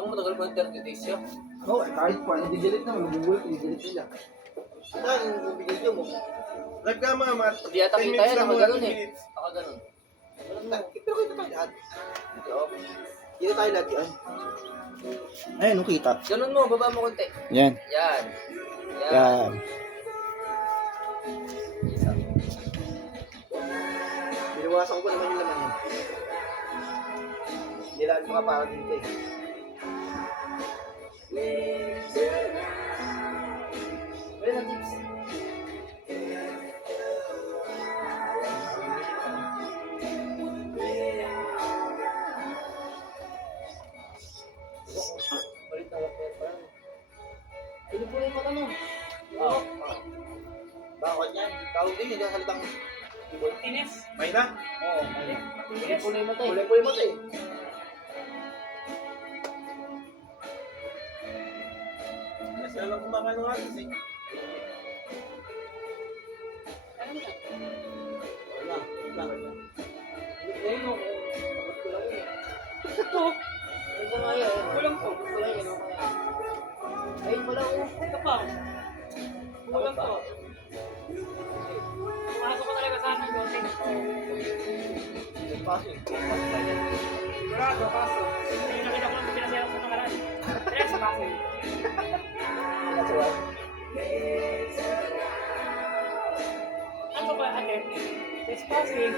Ang matagal pa 30 days yun. Oo, kahit pa, i-delete naman, magugulat, i-delete nila. Saan yung video mo? Live ka mga mat. Hindi yata 10 kita minutes yan, lang, ako 1 ganun eh. minutes. Ako ganun. Pero kita tayo lahat. Oo. Kita tayo lahat yan. Ayun, nung kita. Ganun mo, baba mo konti. Yan. Yan. Yan. Isa. Binawasan ko pa naman yung laman yan. Nilaan ko ka para dito eh. Wala na tips. Balik na lang. Pili po yung mata mo. Oo. Bakit yan? Tawag din yun, halitang Ines. May na? Oo. Pili po yung mata eh. kulay po yung mata eh. Kasi lang kumakain ng alis eh. Wala. Wala. Ayun mo. Abot ko lang yun eh. Ito. Ayun ko nga yun. Kulang to. Abot ko lang yun. Ayun pala oh. Ito pa. Kulang to. Pumasok ko talaga sana yung doting. Nagpasok. Sigurado, kaso. Yung nakita ko lang yung pinasaya ko sa nakaraan. Kaya sa kaso. Natural. Ano ba ate? It's passing.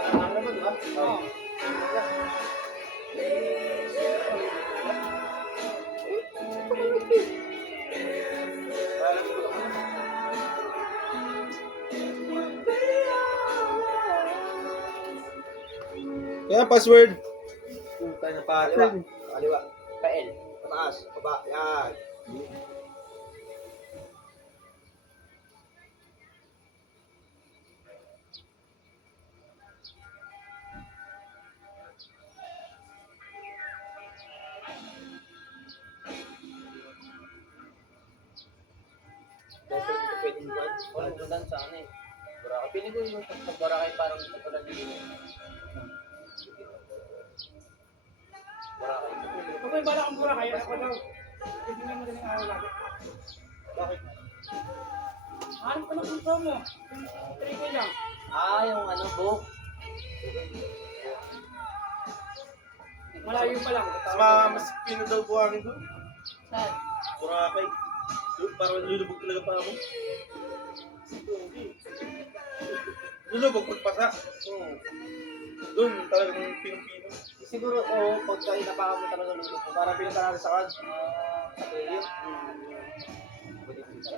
Ano naman, di ba? Oo. Kaya password. Tayo na kaliwa. Kaliwa. Pa-L. Pataas. Baba. Yan. Pwede mo ba? Walang tundan sa ano eh. Boracay. Pili ko yung pag Boracay parang ito pala dito. Boracay. Kung may bala kang pura, kaya ako daw. Hindi mo din ang araw lagi. Bakit? Hanap ko na kung mo. Yung 3K lang. Ah, yung ano, book. Malayo pa lang. Mas pino daw buhangin doon. Saan? Boracay. Parang lulubog talaga pa ako. Lulubog pagpasa. Doon talagang pinong-pino. Siguro, oo, pagka inapakan mo talaga lulog mo. Parang pinunta natin sa kanya. Sa player.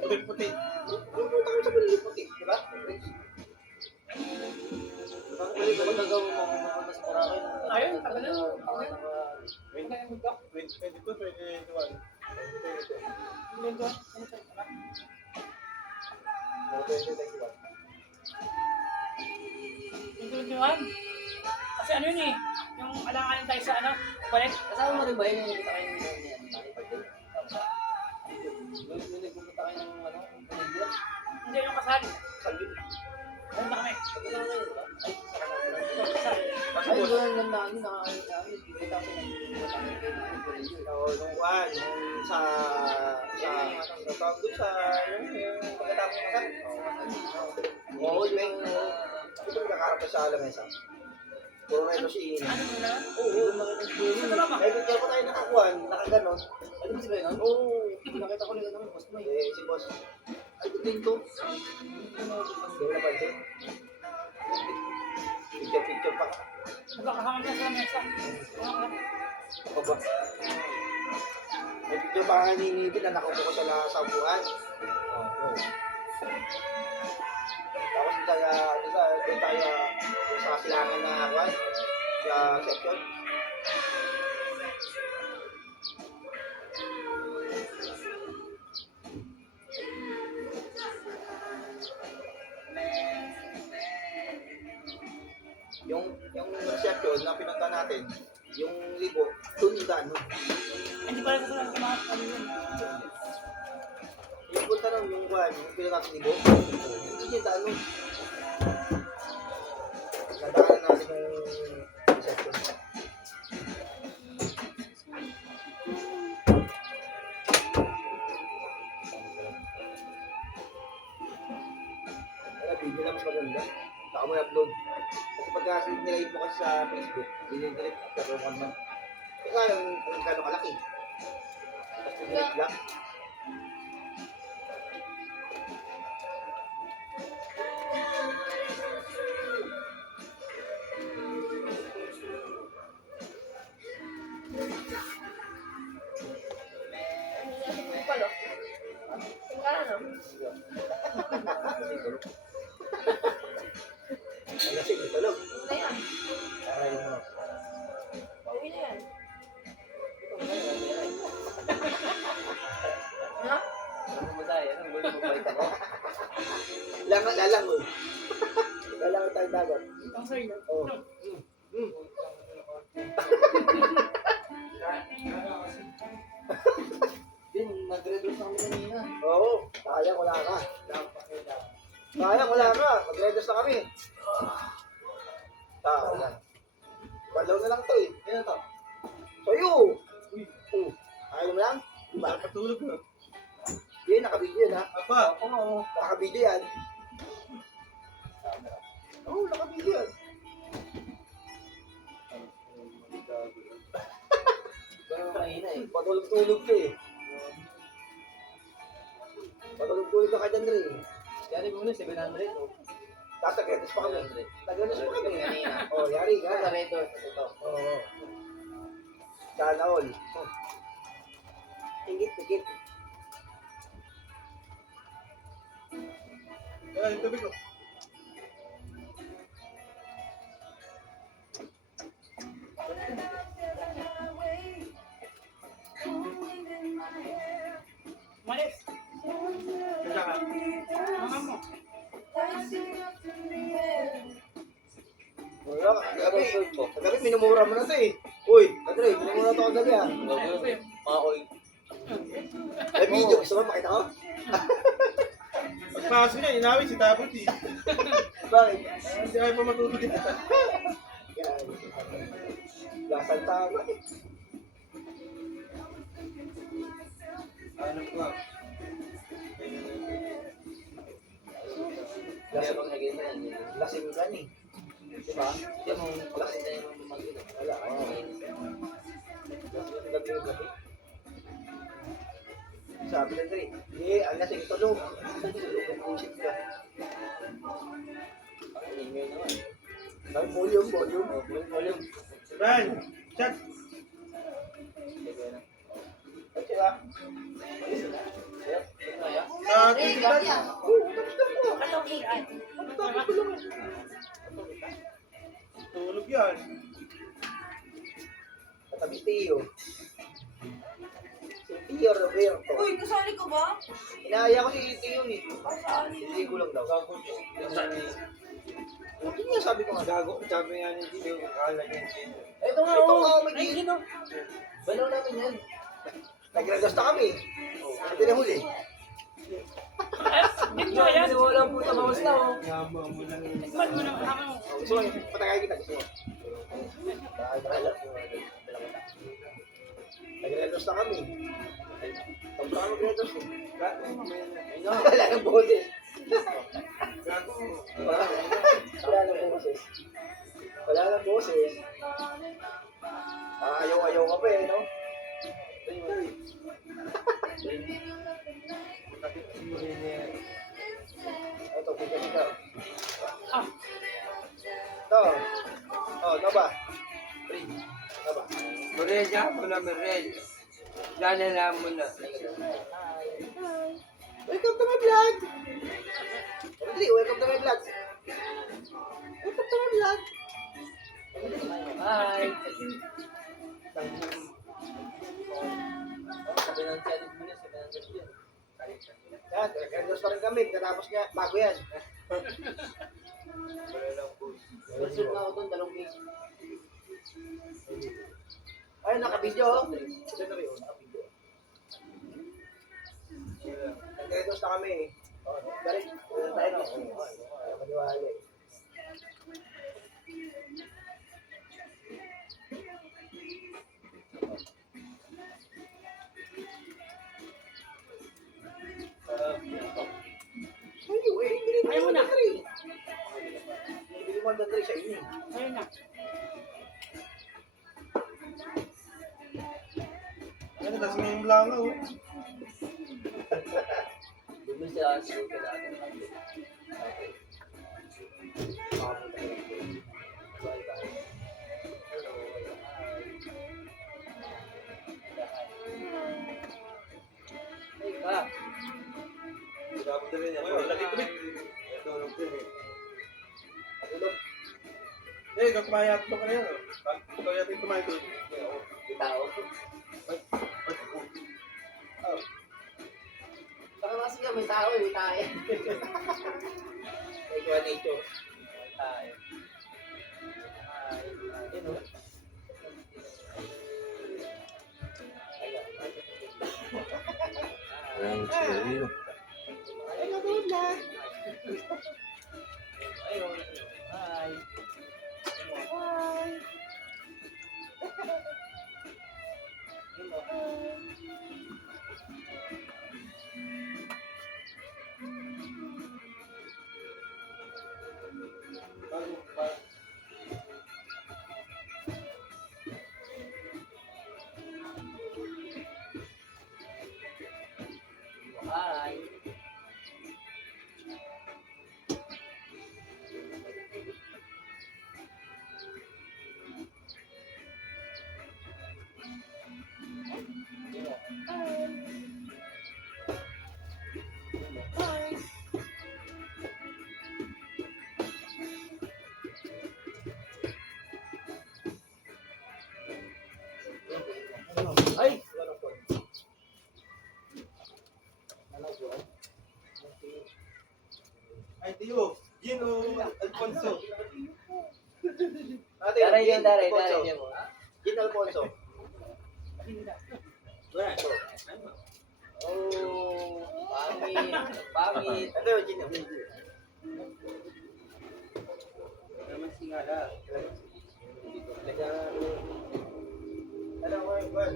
Puti-puti. Pumunta kami sa player puti, di ba? Kung nagawa mo kung mapunta sa Boracay. Ayun, tagal na. Wait, 22, 21. Kasi ano yun eh, yung alanganin tayo sa ano, balik. Kasama mo rin ba yun yung nagpunta kayo ng yung nagpunta kayo ng ano? Pamilya? Hindi yung kasal. Sabi. Punta kami. Sabi na kayo, di ba? Ay, Kasal. ay, doon lang namin, nakakalit namin. Kita ko ng Oo, nung kuhan, yung sa tawag doon sa, yung pagkatapos ng kasal. Oo, yung nakakarap sa alamesa. Puro na ito si Ina. Ano mo na? Oo, Sa drama. may picture pa tayo nakakuhan, nakaganon. Ano ba sila yun? Oo, Nakita ko nila naman, mas may. si boss. Ay, dito. Hindi mo napansin. Picture pa. Magkakahanga na sa mesa. Ako ba? May picture pa nga ni Nibin na nakaupo ko sa upuan. Oo. Tapos doon tayo sa silangan na kuhan. Sa section. Yung reception na pinunta natin, yung libo, doon yung daan nun. Hindi pala sa mga ano yun. Yung punta na lang, yung pinatapos libo. Hindi siya dano. Nadaanan natin yung reception. Kaya video lang mas maganda. Saka mo i-upload. Kasi pagka nilagay mo kasi sa Facebook, dinidilip after 1 month. Kaya kung gano'ng kalaki. Tapos dinidilip lang. Palo. Tingnan ano? Ay, kasi ito lang. Na yan. Aray mo. Pauwi na yan. Ha? Ano mo tayo? Anong gulo mo balik ako? Lalangoy. Lalangoy tayo dagat. Ang sa'yo. Oh. Din, nag-reduce kami kanina. Oo, sayang wala ka. Sayang wala ka. Mag-redos na kami. Sayang. Balaw na lang to eh. Yan to. Sa'yo. Ayaw mo lang? Diba? Patulog na. Yan, nakabidyo yan ha. Apa? Oo, nakabidyo yan. Oo, nakabidyo yan. Ganun kanina eh. Patulog-tulog ka eh. Patulog-tulog ka kay Dandre eh. Kaya rin muna 700. oh. Tapos nag-redos pa kami. 700. Nag-redos pa kami. Kanina. Oo, yari ka. Sa reto. Ito. Oo. Sana all. Tingit-tingit. Ay, tabi ko. Malis. Kaya ka. Mama mo. Wala ka. Kagabi, minumura mo na to eh. Uy, Andre, minumura to kagabi ah. Mga oil. May video, gusto mo pakita ko? Pagpasok niya, inawit si Tapos eh. Bakit? Hindi ayaw pa matulog ito. Yan. Lasang tama eh. Ano ko? Kaya bang naging na yan. Lasing ka ni. Diba? Kaya mong pagkasin tayo ng lumagin. Wala. Lasing gabi. Sabi na Dre, hindi, ang lasing tulog. Isip ka. Ang email naman. Ang volume. Volume. Brian, chat. At sila, Sa Twitter. Anong ikit? Tulog yan. katabi Tio. Si Tio Roberto. Uy, kasali ko ba? Inaaya ko si Tio eh. Kasali. Hindi ko lang daw. Hindi niya sabi ko nga. Gago, sabi nga ni Tito, akala niya yung Ito nga, Ito oh. nga, may Ay, gin. gino. Balaw namin yan. Nag-redos na kami. Hindi na huli. Video yan. Wala po sa bawas na, oh. Yama mo lang yun. Tikman mo na kasama mo. Gusto mo, patagay kita. Gusto mo. Nag-redos na kami. Tapos na mag-redos eh. Gago, mamaya na. Wala nang boses. Gago. Wala nang boses. Wala nang boses. Ayaw-ayaw ka pa eh, no? Ito, bigyan ka. Ah, Ito. Oh, ito ba? Ito ba? Murel, mo na Murel. Lalala mo na. Welcome to my vlog! Rodri, welcome to my vlog! Welcome to my vlog! Hi. Sabi ng challenge mo na, 700 yan. Yan, nag-redos pa rin kami. Katapos niya, bago yan. Pursuit na ako doon, 2 weeks. Ay, naka-video oh. Ito na rin, oh, naka-video. Nag-redos na kami eh. Balik, tayo na. Maniwala eh. Ayaw mo na. Hindi mo magdadali sa inyo. Ayun na. Ano, tas may blanco. Bumili siya sa school ka natin. Hey ka. Dapat na rin yan. Ay, lagi tubig. Tulog din eh. Tulog. Eh, kakumayat mo ka na yan. Ikaw yata yung kumain ko. Tao. Baka kasi nga may tao, may tayo. May kuha dito. Tayo. Ayun o. Ay, nanood na. Ayun. Hi. Hi. Ay! Wala po. Ay, Tio. Gino Alfonso. Ate, Daray yun, Gin daray Alfonso. niyo mo. Gin Alfonso. Wala. Oh, pangit. Pangit. Ito yung Gin. Naman singala. Ano ko yung kuha?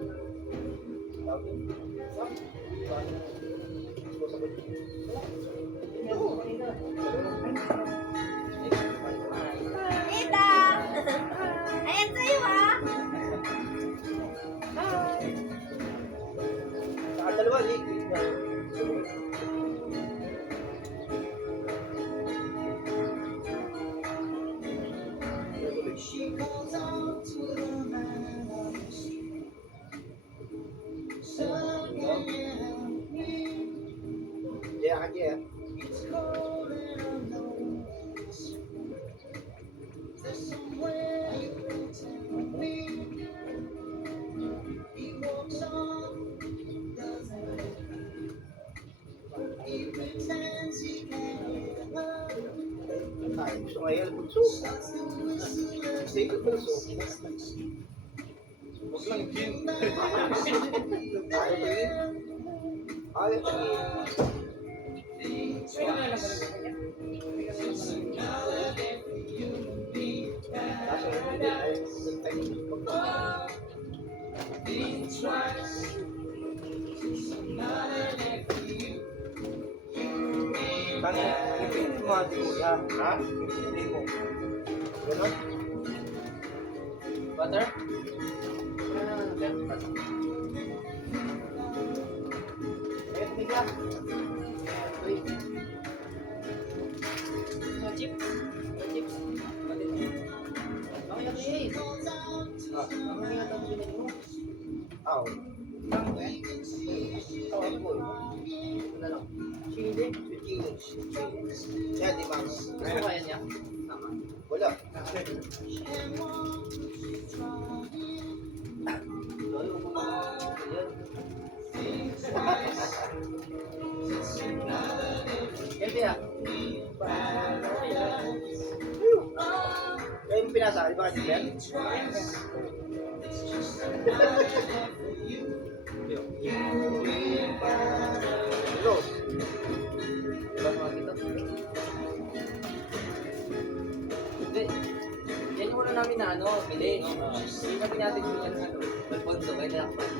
Tita! Ayan sa'yo ah! Saka dalawa, Lee. Yeah, I can. Ay, gusto nga yan, bunso. Steak at bunso. Huwag lang gin. Ayaw ko yun. Ayaw ko yun. Ayun na lang ba niya? Kaso, hindi ay, Tangin, ipinin mo ate kuya. Ha? Ipinin mo. Ganon? Butter? Ayun, tiga. Uy. No chips. No chips. Ang ina eh. Ang ina ang binili mo. Aw. Aw, ano po? Ito na lang. Chili. Chili. Yan, di ba? Gusto kaya niya? Wala. Yan, Pia. Yan yung pinasa, di ba? Yan? Dos. Diba mga kita? Hindi. Yan yung una namin na ano, bili. Hindi natin natin yung ano, Alfonso, kaya nakapag.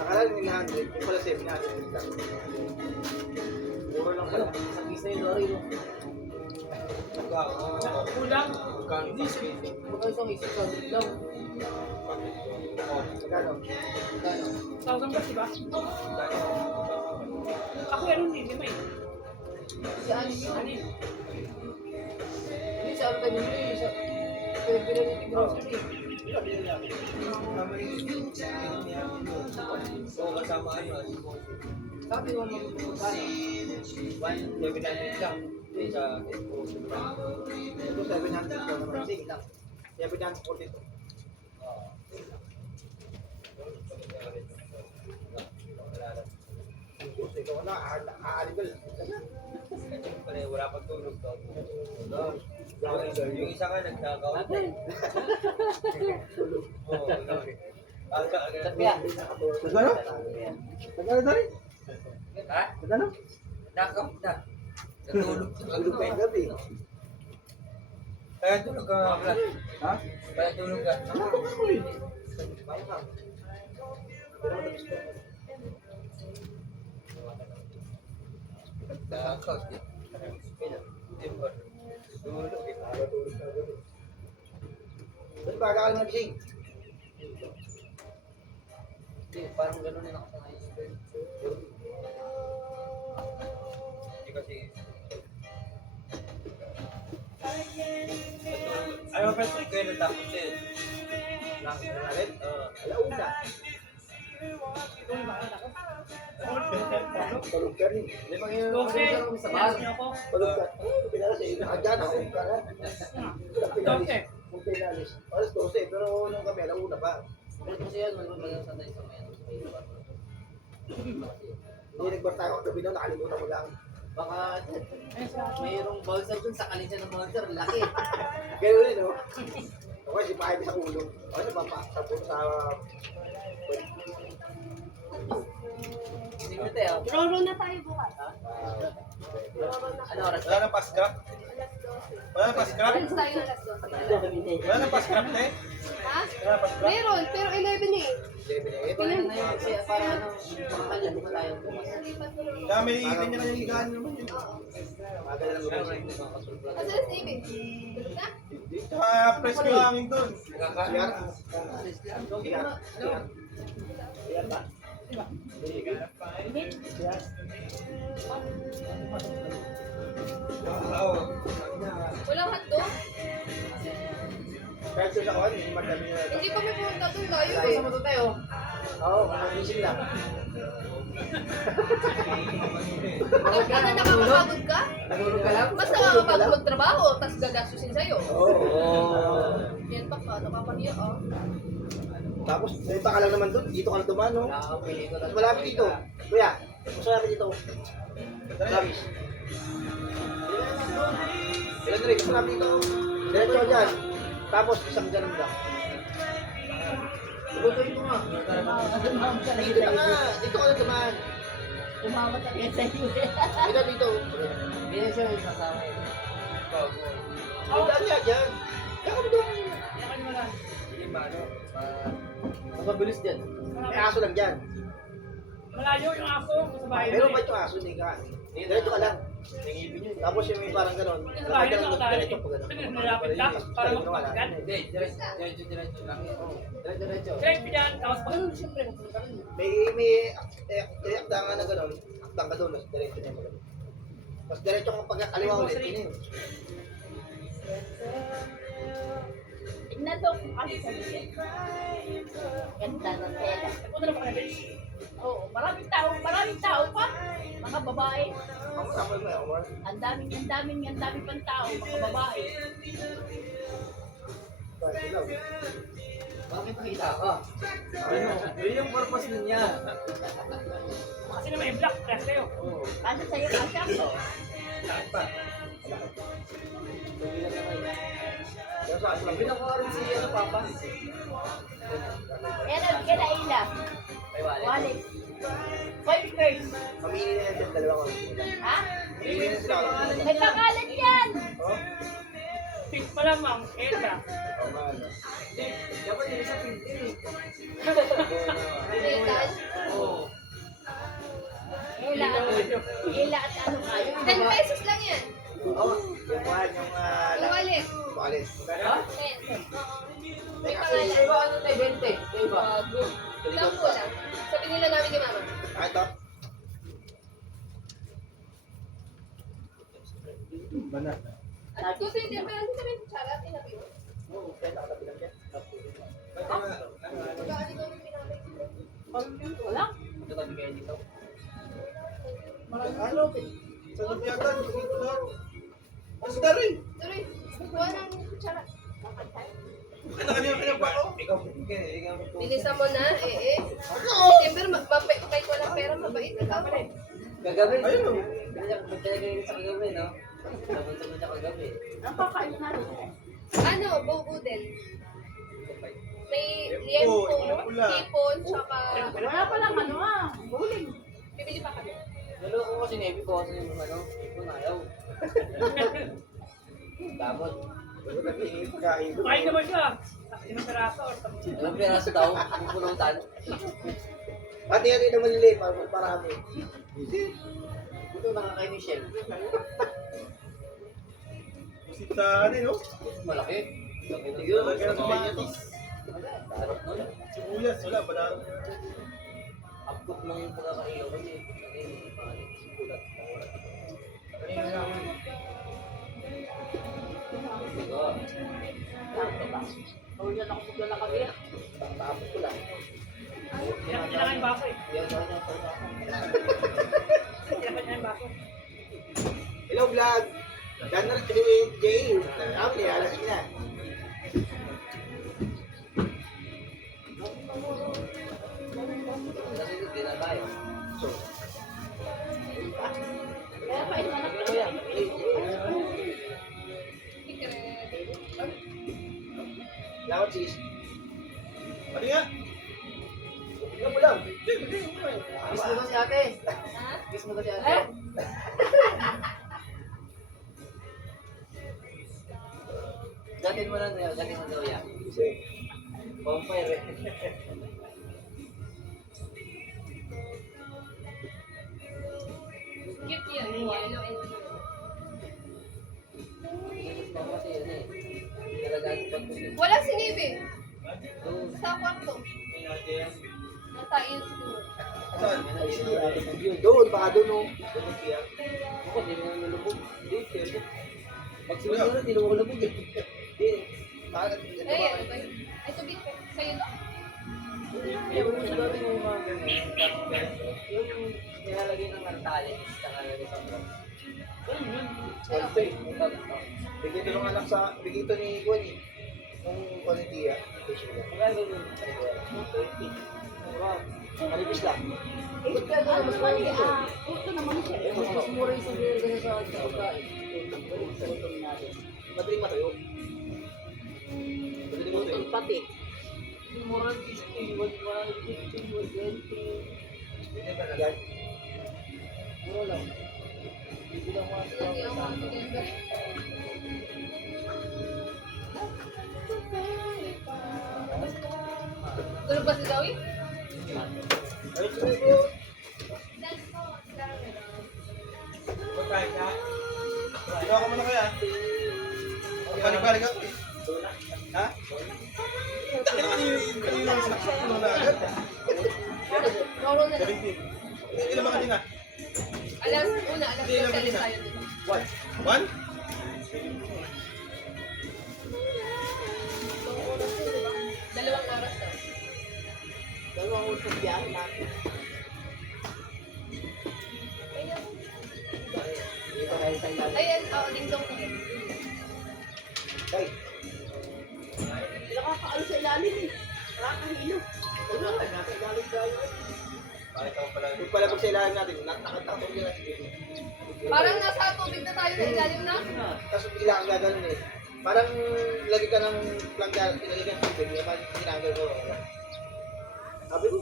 Nakala yung 900, yung pala 700 lang. Muro lang Ano, pala. isang piso na yung lori mo. Kulang. Hindi, baka isang isang sandal lang. Magkano? Magkano? 1,000 plus, diba? Ako yan hindi, di ba eh? Si Anin yun. Ano yun? Hindi, sa Alta nyo yun. Sa pinag-pinag yung grocery. So, kasama kayo. Sabi mo magkano? 1,700 lang. Sa Ito 700 lang naman. Sige lang. 742. Gusto ikaw na, aalibal. Siyempre, wala pang tulog to. Yung isa ka nagkakaw. Oo. Tapia. Magkano? Magkano tari? Ha? Magkano? Nakakaw na. Natulog. Tulog pa yung gabi. Kaya tulog ka. Ha? Kaya tulog ka. Ano ba ako rin? Nakakaw. Tulog eh. Ba't baga ka naman gising? Hindi, parang gano'n din ako sa ngayon. Hindi kasi. Ayaw pa ito. Kaya natakot siya eh. Lang ulit? Alauna. Tulog ka rin. Hindi, pag yung Okay. kami sa bar. Niya ako. Tulog ka. Pinalas eh. Nakadyan ako. Walang pinalis. Okay. Kung pinalis. Alas 12. Pero nung kami, alauna pa. Pero kasi yan, mag-mag sa tayo sa mayan. Hindi nagbar tayo kagabi na, nakalimutan mo lang. Baka mayroong bouncer dun, sakalin siya ng bouncer, laki. Kaya ulit, no? Okay, si Pahay sa ulo. Okay, napapasapon sa... Sige tayo. Roro na tayo bukas. Ano oras? Wala nang pa-scrap? Wala nang pa-scrap? Alis tayo na alas 12. Wala nang pa-scrap na eh? Ha? Wala nang pa-scrap? Meron, pero 11 eh. Para na yun, kasi para ano, makakalito pa tayo. Kaya may kanya-kanyang ligahan naman yun. Magal lang gumising. Asa na si Ibig? Tulog na? Tsaka press ko hangin doon. Siyar? Siyar? Siyar ba? Oo. Walang hotdog? Kahit sa kawan, hindi madami na ito. Hindi kami pumunta doon layo Ay, eh. sa mga tayo. Oo, magising lang. Pag ka na nakakapagod ka, Nagulog ka lang? mas nakakapagod magtrabaho, tapos gagastusin sa'yo. Oo. Yan pa ka, nakapahiya ah. Tapos, punta ka lang naman doon. Dito ka lang dumaan, no? Nakakapili ko lang. Malapit dito. Kuya, gusto namin dito. Labis. Ilan rin, gusto namin dito. Diretso ka dyan. Tapos, isang ganun lang. Lutuin ko nga. Dito ka nga. Dito ka lang dumaan. Umamot ang yan sa'yo eh. Dito, dito. Hindi na siya yung kasama yun. Dito niya dyan. Kaya kami doon. Hindi mano. Mabilis dyan. May aso lang dyan. Malayo yung ako sa bahay. Pero ba yung aso? Hindi ka. Diretso ka lang. Tapos yung may parang ganun. Sa bahay Lakad ka na lang nakatayo. diretso pag ganun. Nilapit lang para magpagkat. Hindi, diretso lang yun. Diretso. Direct yan, tapos pag siyempre pupunta rin. May akdangan na ganun. Akdang ka doon. Tapos diretso na yung tapos diretso kang pagkakaliwa ulit. Yun yun. Tignan daw kung kasi sa liyan. Ganda ng tela. Punta na pa kami. Oo, maraming tao pa. Mga babae. Ako tama mo ako. Ang daming pang tao, mga babae. Bakit nakita ka? Yun yung purpose nun niya. Kasi naman yung black press kayo. Kasi sa'yo, Asya. Bilang ko rin si ano, Papa. Yan ang bigyan na ila. Ay, wala. Wallet. 5 curves. Mamili na yan sa dalawa ko. Ha? Mamili na sila. May pangalan yan! Oh? Pink pala, ma'am. Ella. Oo nga, ano. Dapat yun sa printer eh. Legal? Oo. Ila at ano kayo? 10 pesos lang yan. Oo, yung kuhan, yung Yung wallet. wallet. Ha? 10. May Sa pangalan. iba ano na 20? Sa iba. Lang po lang. Sabi nila namin ni Mama. Ah, ito? At gusto yung pero hindi namin tsara. Tinabi mo. Oo, kaya nakatabi lang yan. Magkaan ikaw yung pinamay. Wala. Magkatabi kayo dito. Ano? Sa nabiyatan, dito na. Mas dari. Tuloy. Kuha ng kutsara. Kanina pa ako. Ikaw, ikaw. Bilisan mo na, September, kahit walang pera, mabait. Ikaw. Gagabi. Ayun o. Magkagabi sa kagabi, no? Sabon-sabon sa kagabi. Ano, bubudel. May liempo, tipon, tsaka... Wala pa lang ano huling. Bibili pa kami. Naloko ko si Nevi ko kasi yung ano, ipon ayaw. Damot. Kumain naman siya. Limang peraso or tatlo. Alam piraso daw, pupunutan. Hati-hati naman nila eh, parami. Ito nakakay ni Shell. Masitahan eh, no? Malaki. Siguro, Kaya tomatis. Sarap nun. Sibuyas, wala. Badaro. Upcook ng pagkakailaw kasi. Kulat. Kanina lang. Diba? Sakto ba? Huwag ako pagdala kami. Tapos ko lang. Kailangan yung baso eh. Yan na yung pagkakailaw. Kailangan yung baso. Hello, vlog. Dan na rin si Jay. Ako, nilalas na. Kasi hindi na tayo. Kaya pa isanap Ito yan. Lawan sis. Ano nga? Tingnan mo lang. Kiss mo ba si ate? Ha? Kiss mo ba si ate? Gatin mo lang yan. Gatin mo daw yan. Vampire eh. Cute yun. Yellow and blue. Gusto ko kasi yun eh. Nalagaan ko pag tumit. Wala si Nibe. Doon. Sa kwarto. Natain siguro. Doon, baka doon oh. Doon siya. Ako, di mo nalulubog. Di, pero. Pag sumunod, di mo nalulubog eh. Di. Ay, ano ba yun? Ay, tubig ko. Sa'yo to? Yung dati mo mga ganyan. Yung nilalagay ng martales, nakalagay sa mga. Bigyan ito ng anak sa, bigyan ito ni Gwen eh. Nung Konitiya. Magkano yun? Wow. Malipis lang. Mas mali ito naman siya. Mas mura yung sabihin sa pagkain. Madaling matayo. Madaling matayo. Pati. Mura 50, 150, 120. Hindi ba agad? Mura lang. Bibilang mo sa Hindi ako September. Tulog ba si Zoe? Ay, sige po. Pagkain ka. Ginawa ko muna kaya. Balik-balik ako eh. Ha? Kanina lang sa ano na agad. Roro na lang. 17. Ilan ba kanina? Alas 1, alas 2 Hindi, ilan tayo kanina? tayo dito. 1? Dalawang oras daw. Dalawang ultong biyahe natin. Dito kayo sa ilalim. Ayan, ding-dong ko. Ay, Nakakaano sa ilalim eh. Nakakahilo. wala ka natin. Galing tayo. Kung pala pag sa ilalim natin, nakatakot nila. Parang nasa tubig na tayo sa ilalim na. Tapos bigla kang gaganon eh. Parang lagi ka ng plangga, tinalagay ng tubig, naman tinanggal ko. Sabi ko,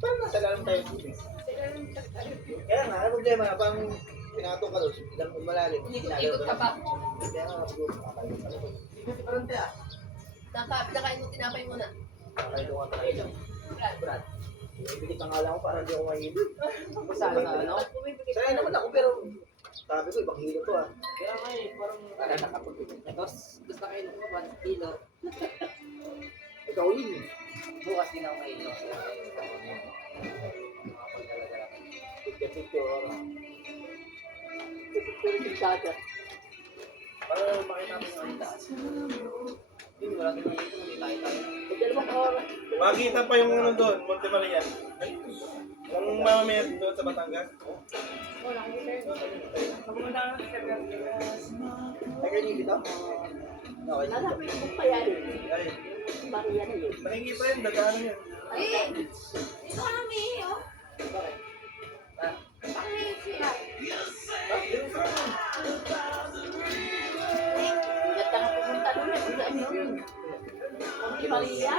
parang nasa ilalim tayo ng tubig. Kaya nga, ang problema, pang pinatong ka doon, ilang malalim. Ikot ka pa. Kaya nga, siguro, kakain ka doon. Nakain mo, tinapay mo na. Kakain doon ka talaga. Brad, bibigit ang ala ko para hindi ako mahilo. Saan na ano? Sanay naman ako, pero sabi ko, ibang hilo to ah. Kaya nga eh, parang wala nakapagpipit. Tapos, gusto na kayo ng 1 kilo. Ikaw yun. Bukas din ako kayo. Tigka-tigka ako. Para makita mo yung taas. Hindi, wala din dito. Hindi tayo. Makikita pa yung ano doon, Monte Maria. Yung mamamaya doon sa Batangas. Pumunta ka na sa Sir Ay, kayo yung bitaw? Okay. Nasa Facebook pa yan. Ay, Maria na yun. makikita yun, dadaanan yan. Ito ka nang mihi, oh. Pakihin siya. Ingat ka na pumunta doon. Kung saan yun? Kung Maria.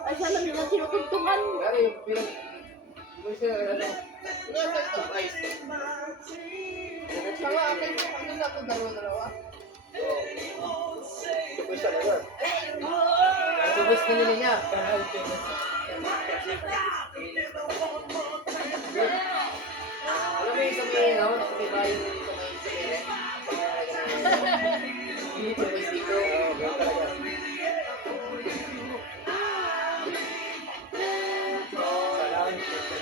Ay, siya lang yung tinutugtungan. Pero yung siya, ano, surprise. Mga akin mo, ano na ito, dalawa-dalawa? Ito po yung talaga. Subos ka nila niya. Alam mo yung sa may, no? Sa may bayo yung sa may hindi ko may dito. Oo, ganun talaga.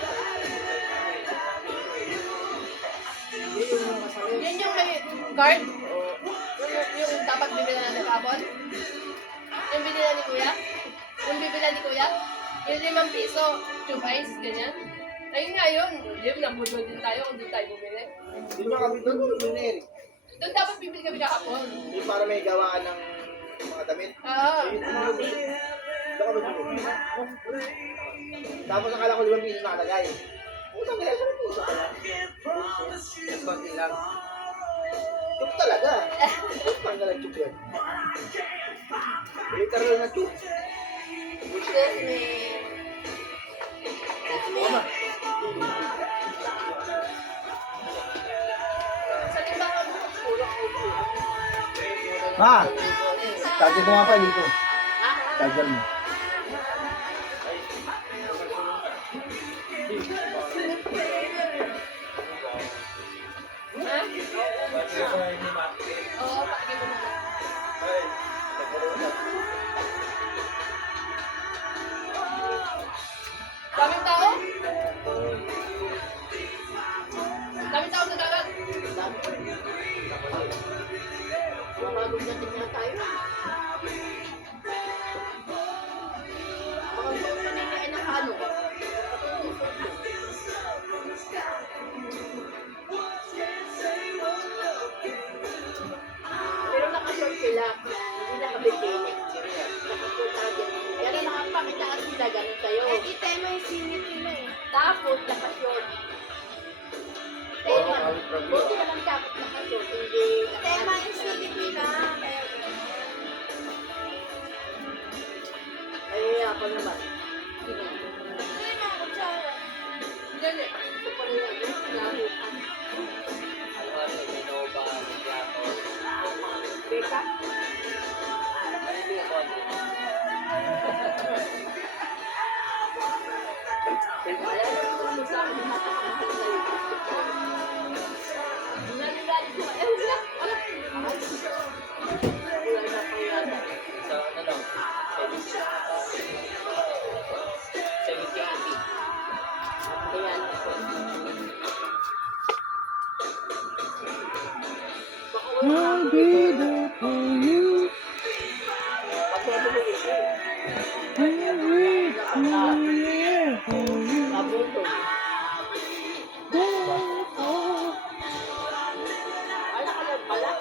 Yan yung may guard? Yung dapat bibila natin kapon? Yung binila ni Kuya? Yung bibila ni Kuya? Yung 5 piso, 2 ice, ganyan? Ayun nga yun. Yun, nabudol din tayo kung doon tayo bumili. Doon nga kami doon, doon na Eric. Doon dapat bibili kami kahapon. Yung para may gawaan ng mga damit. Ah, Doon kami doon. Tapos akala ko 5 piso nakalagay. Puta kaya, saan ang puso pala? Konti lang. Tube talaga. Tube pang nalang tube yan. Literal na tube. excuse me. Sa limbangan mo, kulang ko. Ma! Charger ko nga pa dito. Charger mo. Ha? Oo, pakinggan mo na. Daming tao? Daming tao sa dagat? Mamagod natin na tayo. Baka ito na nilihain ng ano. Pero nakashort sila. Hindi nakabikini. Nakashort agad. Pero nakapakitaan sila ganun sa'yo. Eh, kita mo yung singit nila eh. Tapos nakashort. Tema. Buti naman tapos nakashort. Hindi. Tema yung singit nila. Kaya, Ay, ako naman. Sige. ito yung mga kutsara. Dali. Ito pa rin yan. Sinabukan. Ano ba, may Nova, may Plato. Beka? Ano yung konti? Alala ko naman sa akin. Matakang sa'yo. Naligalit ko. Eh, wala. Wala. Wala na pang yata. Sa ano lang, 70-80. Ayan. Baka wala na. Kasi ito mo ito. Nabuto. Wala ka lang pala.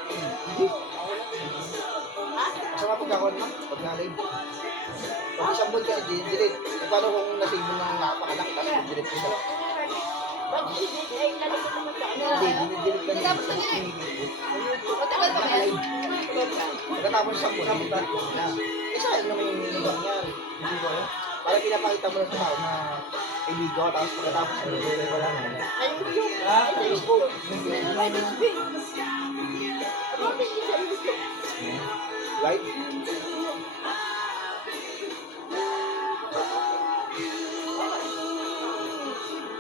Ha? Asa nga pagkakon ma? Pag na-live. Pag isang buwan kasi delete. E paano kung nasave mo ng nakapakalak tapos delete mo siya? Ba't hindi? Eh, nalito naman sa kanila. Hindi, dinidilip ka Tapos na niya. Matagal pa yan? Pagkatapos isang buwan, delete na. Eh sayang naman yung lubang niyan. Hindi ba yun? Para pinapakita mo lang sa tao na kaibigan ko, tapos pagkatapos ano, wala na. Ayun yung, ayun ko. May bisbing. Bakit hindi siya gusto? Light?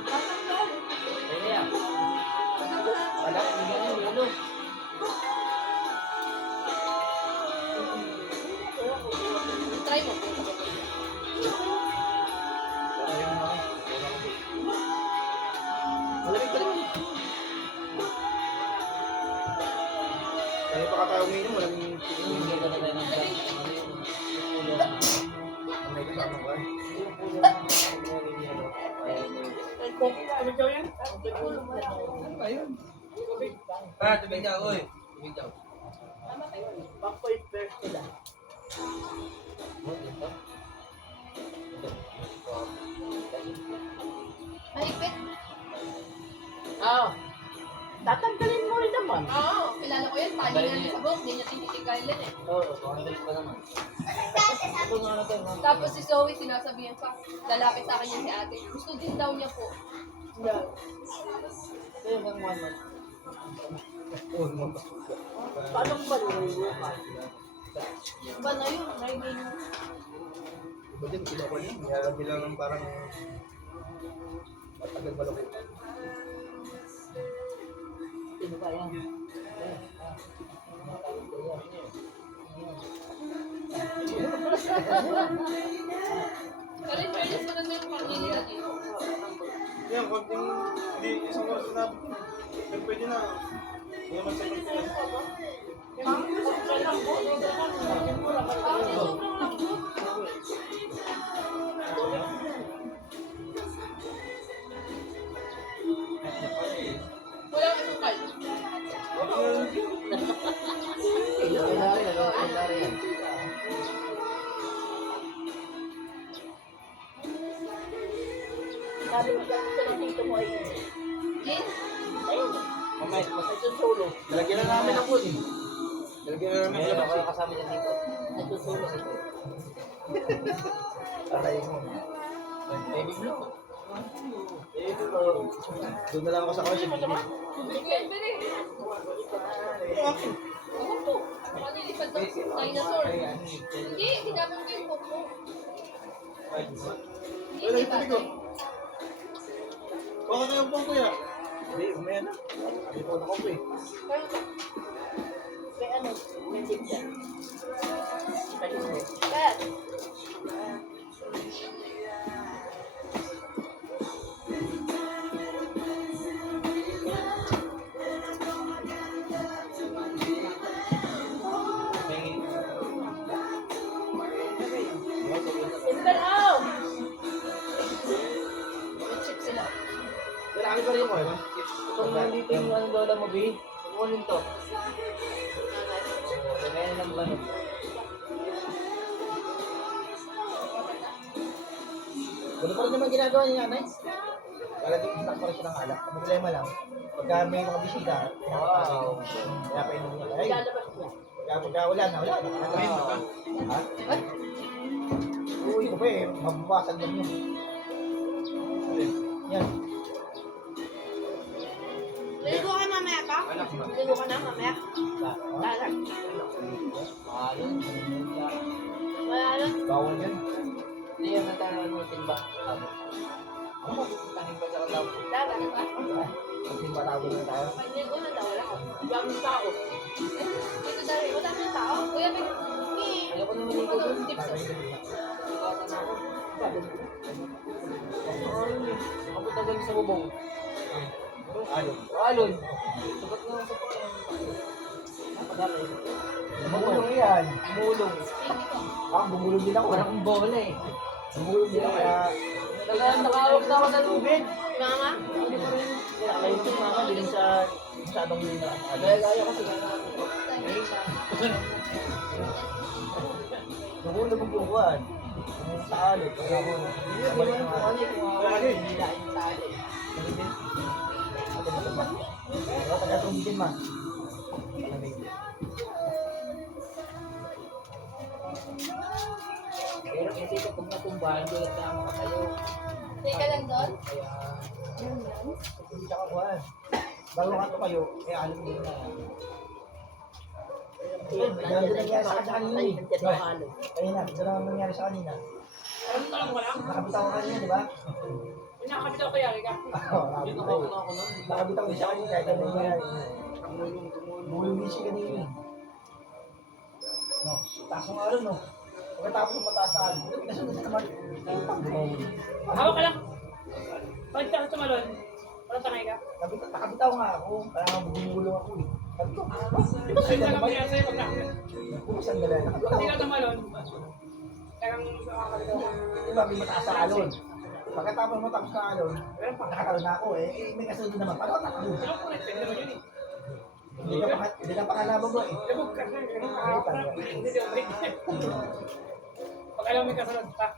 Pwede yan. Wala, hindi yan, yelo. Try mo. Malamig pa rin. Kaya pa ka tayo uminom, walang Hindi ka na tayo ng gas. Ano yung ulo? may kasama ko eh. Yung ulo ng ano yung yelo. Ay, kopi na. Ano daw yan? Ayun. Tubig daw, oy. Tubig daw. Bakoy first nila. Mahigpit. Oo. Tatanggalin mo rin naman. Oo, kilala ko yan. Tali nga niya sa buhok. Hindi niya tinitigilan eh. Oo, mabilis pa naman. Ito nga na tayo. Tapos si Zoe, sinasabihan pa, lalapit sa akin yan si ate. Gusto din daw niya po. Ito yung kang 1 month. Paano ba niluluwa ka? Ba na yun? Naging Iba din, sila ko din. Kaya bilang ng parang matagal malapit. Sino ba yan? Pero in fairness, maganda yung pangin nila dito. Yan, konting, hindi isang oras na. Pero pwede na. Hindi naman sa Pilipinas. Walang isukal. Kailangan yan. sabi mo lang sa dito mo ay Gin? ayun. Mamaya, Ay susulo. Lalagyan na namin ang wood eh. Lalagyan na namin Meron ang ako wood. kasama dyan dito. Ay susulo. Aray mo. Baby blue. Doon na lang ako sa kotse. Pwede rin. Ako po. Malilipad ng dinosaur. Hindi, sinabi mo yung book mo. Hindi ba? Baka kayo pang kuya. Hindi, umaya na. Hindi ko na ako eh. Kaya ano? May tigyan. Ayun. Kaya Silver out! May chip sila. Kailangan pa rin ko eh. Kung nandito yung ano lola mo, Bi, kukunin to. Kaya lang ba? Ganun pa rin naman ginagawa ni nanay. Lalagyan isang pa rin siya ng alak. Ang problema lang, pagka may mga bisita, Wow. kaya pa inom niya. Ay, Lalabas niya. pagka wala na, wala na. Ha? Uy, ito pa eh, mababasan lang yun. Yan. Ligo ka mamaya pa? Ligo ka na mamaya? Lalag. Ayun. Wala na. Bawal yan. Hindi yan natara ano timba. Ano? Tanging ba sa kalaw? Lalag ka? Kasi patawin na tayo. Pag ligo na daw, wala ka. Daming tao. Dito dahil, wala na tao. Kuya, may Ayoko na maligo doon. tips. Ikatan ako. Ayun eh. Nakapunta doon sa bubong. Ayun. Alon. Sabat na sa pagkain. Napadali. Bumulong yan. Mulong. Bumulong din ako. Parang akong bola eh. Bumulong din ako. Kaya, Nakahawak na ako sa lubid. Mama? kaya ito mga din sa masyadong Gaya kasi gaya. bumulong yung buwan. Yung sa alip. Kaya ako. Balik ng alip. Hilain sa alin. Taga-tubig din ma. Malamig. Pero kasi kapag natumbahan, gulat na ako kayo. Stay ka lang doon? Kaya, tsaka kuhan. Bago ka to kayo, alam niyo na. Ganun nangyari sa kanya kanina eh. Ayun na, ito naman nangyari sa kanina. Alam mo lang ko lang. Nakabitaw ka kanina, di ba? Yung nakakabitaw ko yan, Rika. Oo, nakabitaw. Nakabitaw din siya kanina, kahit ano nangyari. Bulong siya kanina eh. No, taas ng araw, no? Pagkatapos ng mataas na araw, nasunod sa naman. Hawak ka lang. Pag ka tumalon, walang tangay ka. Nakabitaw nga ako, parang bumulong ako eh. Sabi ko, Ayun ka lang kaya sa'yo pag pumasan gala, nakabitaw hindi ka ako. tumalon. Talagang nakakabitaw ka. Diba, may mataas na alon. Pagkatapos matapos na alon, nakakalon na ako eh. May kasunod naman, paano ako nakalun? Ano ko rin, pwede naman yun eh. Hindi ka pakalaban mo eh. Labog ka na, ganun kahawak ka. Hindi di umalik. Pag alam mo may kasunod, ha?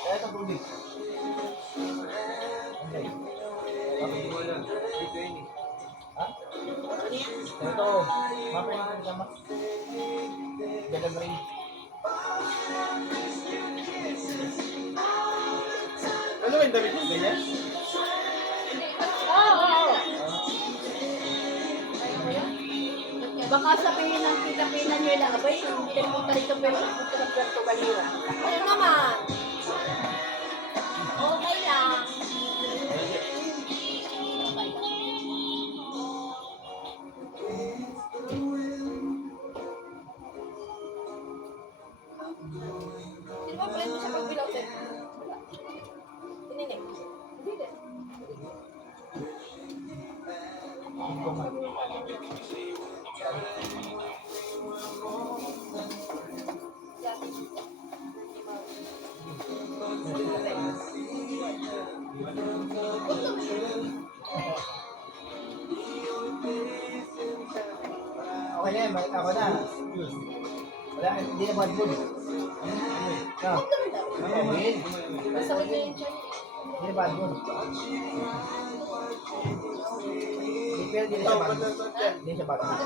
Kaya ito tubig. Okay. Ha? Ito, mapa yung mga kama. Galang rin. Ano ba yung damit mo? Ganyan? Baka sabihin ng kita-pina nyo lang, abay, hindi rin mo rito pero napunta ng Puerto Galera. Ayun naman. Okay lang. Sino ba friend mo sa pagbilaw din? Pininig. Hindi din. Okay na yan, ako na. Wala, hindi na bad mood. No. Okay. Masakit na yung tiyan. Hindi na bad mood. Pero hindi na siya bad mood. Hindi siya bad mood.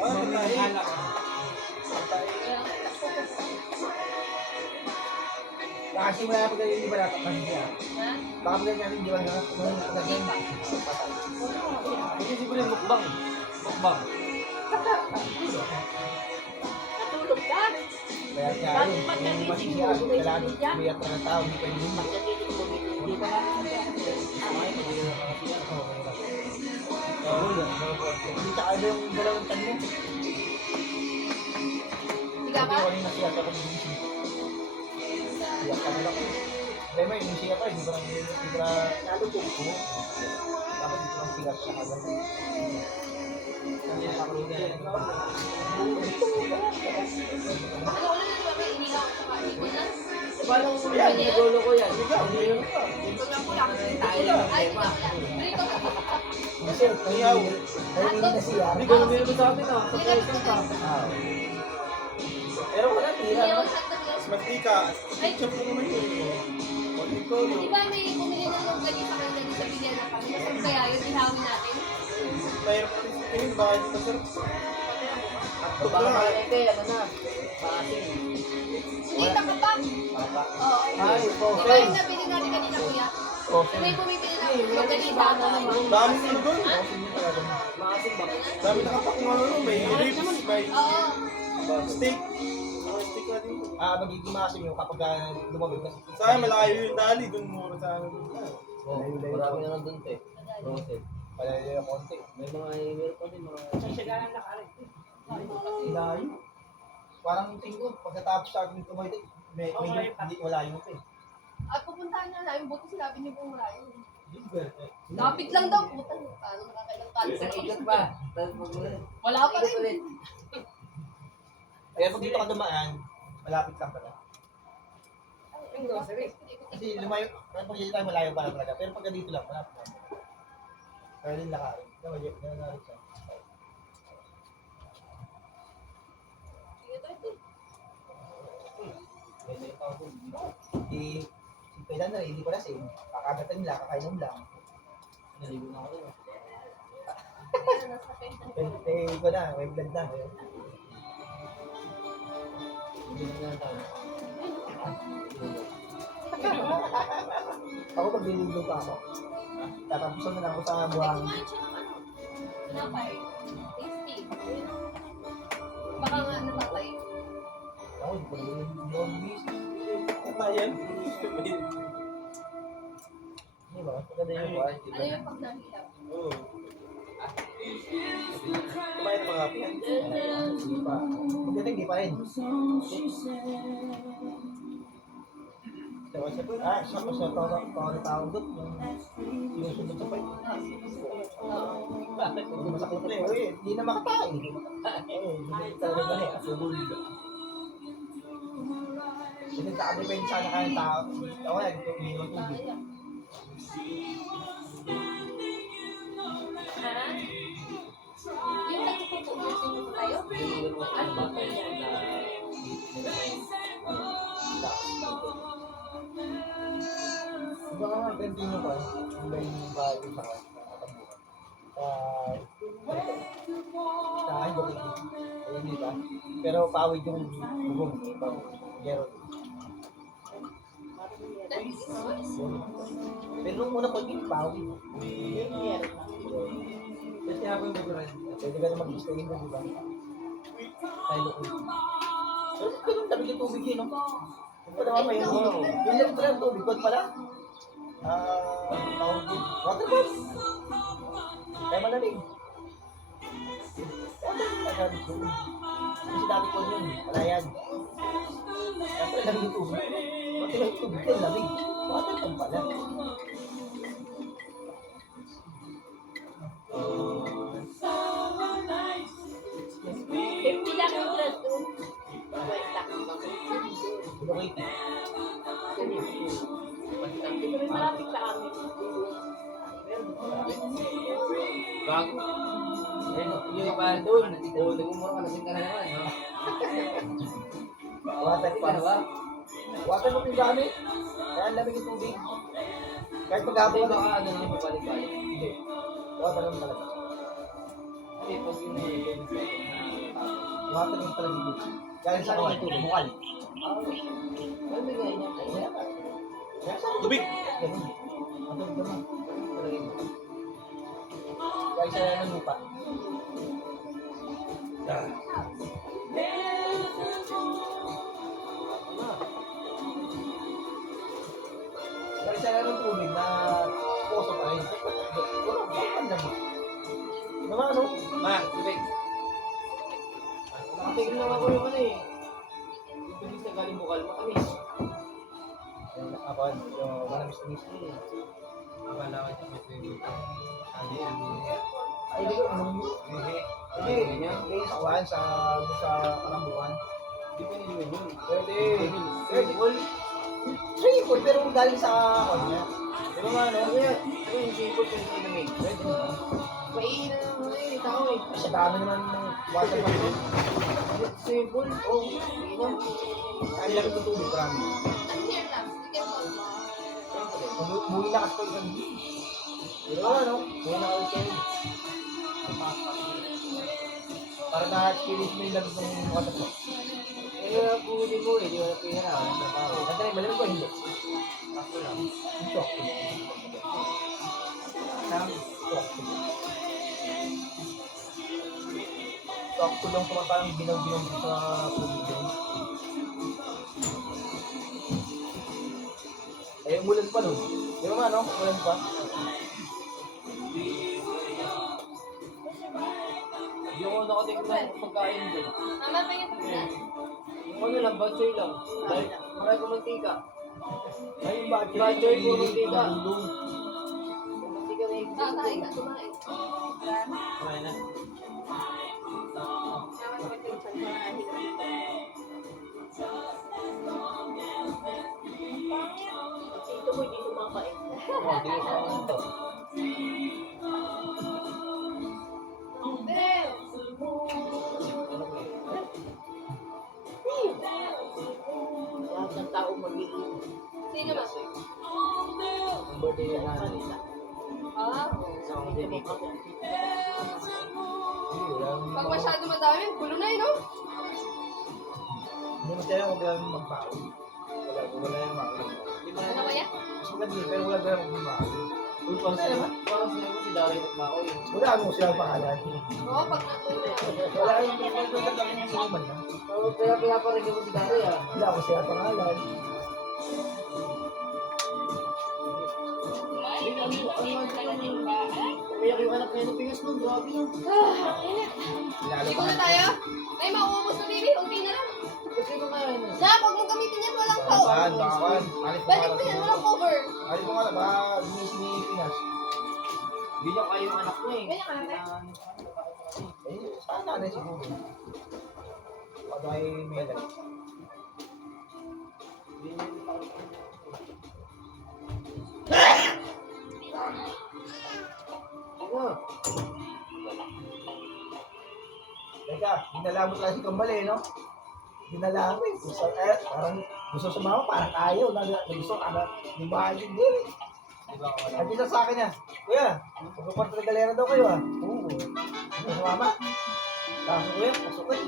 Masakit daw tiyan niya. Kasi wala pa ganyan, hindi ba natin kasi siya. Ha? Baka pa ganyan, hindi ba natin kung naging Hindi siguro yung mukbang. Mukbang. Natulog ka. kaya siya yun. Yung masisiya, kailangan biyat na ng tao, hindi pa yung Pagdating mo, hindi ka namin siya. Hindi ka ano yung dalawang tan mo. Siga ka? Hindi ko rin nasiya ka pag gising. Siya ka nila ko. Dahil may yung siya pa, hindi ba nalubog ko. Tapos dito lang siya sa kagal. Hindi nakakulugay. Ano ulit na ba? May inihaw at saka ikon lang? Paano mo yan? Nagolo ko yan. Ikaw, Ayun. Ito lang po lang. Tayo. Ay, ito lang. Rito. kasi Iyaw. dahil hindi na siya. Hindi ganun din naman sa atin ah. Sa Hindi ka present ah. Ah. Pero wala, tira. Inihaw at saka Mantika. Ketchup ko naman yun. Ito, Di ba may bumili ng longganisa sa kanila dito sa bilihan na kami? Masarap kaya yun, ihawin natin. mayroon pa rin sa tingin, baka hindi masarap. Baka malaki, ano na. Maasim. Hindi, takapak. Oo. Ay, Di ba okay. yung nabili natin kanina, kuya? Okay. May bumibili ng longganisa. Dami din doon. Maasim ba? Dami nakapak kung ano, may ribs, may Oo. steak. Mga steak na din. Magiging masim yung kapag lumabig na. Sa akin, malayo yung dali. Doon mura sa akin. Marami naman dun te. Roasted. Palayo yung konti. May mga meron pa din mga... Sasagalan na ka rin. Layo. Parang tingin ko, pagkatapos sa akin kumain, hindi wala yung ito eh. At pupuntahan na namin, buti sinabi niyo kung malayo. Lapit lang daw, pupunta niyo. Paano nakakailang Isang cancel? ikot pa. Tapos pag Wala pa rin. Kaya pag dito ka dumaan, malapit lang pala. Yung grocery. Kasi lumayo, pag dito tayo malayo pala talaga. Pero pagka dito lang, malapit lang. Kaya din lakarin. Narin siya. Si Pedan na hindi pala same. Kakagatan nila, kakainom lang. Naligo na ako. Eh, ko na, may vlog na. Hindi na tayo. Ako magliligo pa ako. Tatapusan na lang ako sa buhangin. Kumain siya ng ano? Tinapay. Tasty. Baka nga natatay. Ako, hindi ko nabis. Ayan. Di ba? Maganda yung buhay. Ano yung pag nahilap? Oo. Kumain ng mga piyan. Hindi pa. Maganda hindi pa rin. Tawag doon. Yung sunod sa pay. Bakit? Hindi masakit na eh. Hindi na makatae. Hindi talaga ba eh. Asubul. Hindi nagkakadepende sana kayang tao. Ako yan, hindi mo tubig. Ha? Yung nagpupulit yung tayo? Ano ba tayo na Iba nga nga, ganito yung ba? Iba yung bahay sa katabuhan. Sa akin, bakit? Ayun, di ba? Pero pawid yung bubong. Meron. That is nice. Pero nung una ko, hindi pawid. Kasi ako yung mag-run. Pwede ka na mag-stay mo, di ba? Tayo ko. Pero ganun, tabi yung tubig yun, no? Kung pa naman yun, yung lang pala yung tubig, kung pala? Tawag yun. Waterfall. Kaya malamig. Waterfall. Kasi dati ko yun, palayan. Kaya pala lamig yung tubig. Waterfall yung tubig, yung lamig. Waterfall pala. $50 lang yung dress doon. Located. Ito may malapit sa amin. Bago. Yung iba doon. Oo, nagmumura ka na ka na naman. No? Waterfall. Ba? Waterfall yung gamit. Kaya ang lamig yung tubig. Kahit Hindi maghapon. baka ano na mabalik-balik. Hindi. Waterfall talaga. Kasi pag yung Waterfall talaga dito. Galing sa kawal tubig. Bukal. ano may ganyan? Kaya nga. Kaya sa Tubig! ganun. Matulog naman. Kaya sa ng lupa. Kaya sa ng tubig na poso pa rin. Wala naman. Naman ano? Ma, tubig. Nakatigil lang ako yung ano eh. Yung tubig na galing bukal, matamis. Yung nakapad. Yung manamis-namis. Akala ko ito may tubig. Hindi, Ay, hindi ko. Hindi. Hindi sa kuhan. Sa kalambuhan. Hindi pa niliwan yun. Pwede. Pwede. Sipol, pero galing sa kanya. Pero nga, no? Ano yung sipot yung inumin? Pwede mo. Mainam naman eh, tao eh. Kasi dami naman ng water bottle. Sipol, oh, mainam. Kaya lang ito tubig, marami. I'm here lang. You can call me. Muwi na kasi ko yun. Pero nga, no? Muwi na kasi kayo. Para na-experience mo yung labis ng water bottle. Kaya puhuli mo eh, di wala pera. Wala trabaho. Sandali, malamig ko hindi. Ako lang. Ito. Sakto lang ko parang binaw-binaw sa tubig yun. Eh, umulan pa nun. Di ba ano? Umulan pa. Hindi ako nakatingin ng pagkain doon. Mama, pingin po na. Yung ano lang, bansoy lang. Dahil marami pa mantika. Ay, yung bakit? Badger, puro tika. Nalulung. Mantika na yung Kakain ka, kumain. Kumain na. Ito ko hindi kumakain. Oh, di ko sa ito. Lahat ng tao mag-iin. Sino ba? Ang birthday na namin. Ah, Isang dito. pag masyado madami, gulo na no? Hindi mo sila kung kailangan magbaon. Wala yung baon. Ano kaya? Mas maganda yun, pero wala kailangan magbaon. Uy, parang sila mo si Dari Magmao yun. Wala mo silang pangalan. Oo, pag nakulo. Wala yung maganda yung inuman na. Kaya pinaparin mo si Dari ah. Wala ko silang pangalan. Umiyak yung anak niya ng pingas nun, grabe nun. Lalo Hindi pa. ko na tayo. Ay, mauubos na baby. Unti na lang. Kasi ko nga yun. Jack, huwag mong gamitin yan. Walang to. Saan? Bakawan. Alis mo Balik nga mo yan. lang. Walang cover. Alis mo nga lang. Baka ginis ni Pinas. Hindi niya kaya yung anak niya eh. Ganyan ka na. Eh, saan nanay siguro? Pag may medal. Ano? Teka, dinala mo talaga si Kambal eh, no? Dinala mo eh. Gusto, parang gusto sumama, parang ayaw. Gusto, di ba hindi? Andito sa akin ah. Kuya, pagkapat na galera daw kayo ah. Oo. Gusto sumama? Kaso kuya, pasok ko eh.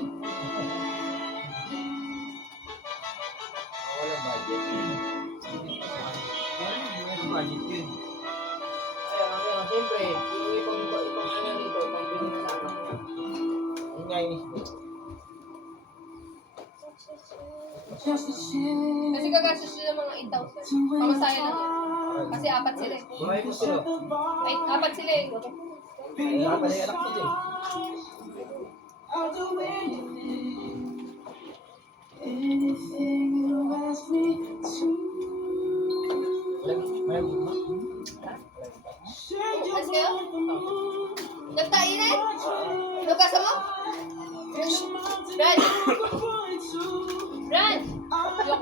Wala budget. Ano budget yun? Kaya, siyempre, yung ibang ano rito, pang bilhin na sa anak niya. Yung nga inis ko. Kasi gagastos sila ng mga 8,000. Pamasahe lang yan. Kasi apat sila eh. Buhay mo sila. Ay, apat sila eh. Wala pa na yung anak ko dyan. May guma. Mas kayo? Nagtainan? Nagkasa mo? Brad! Brad!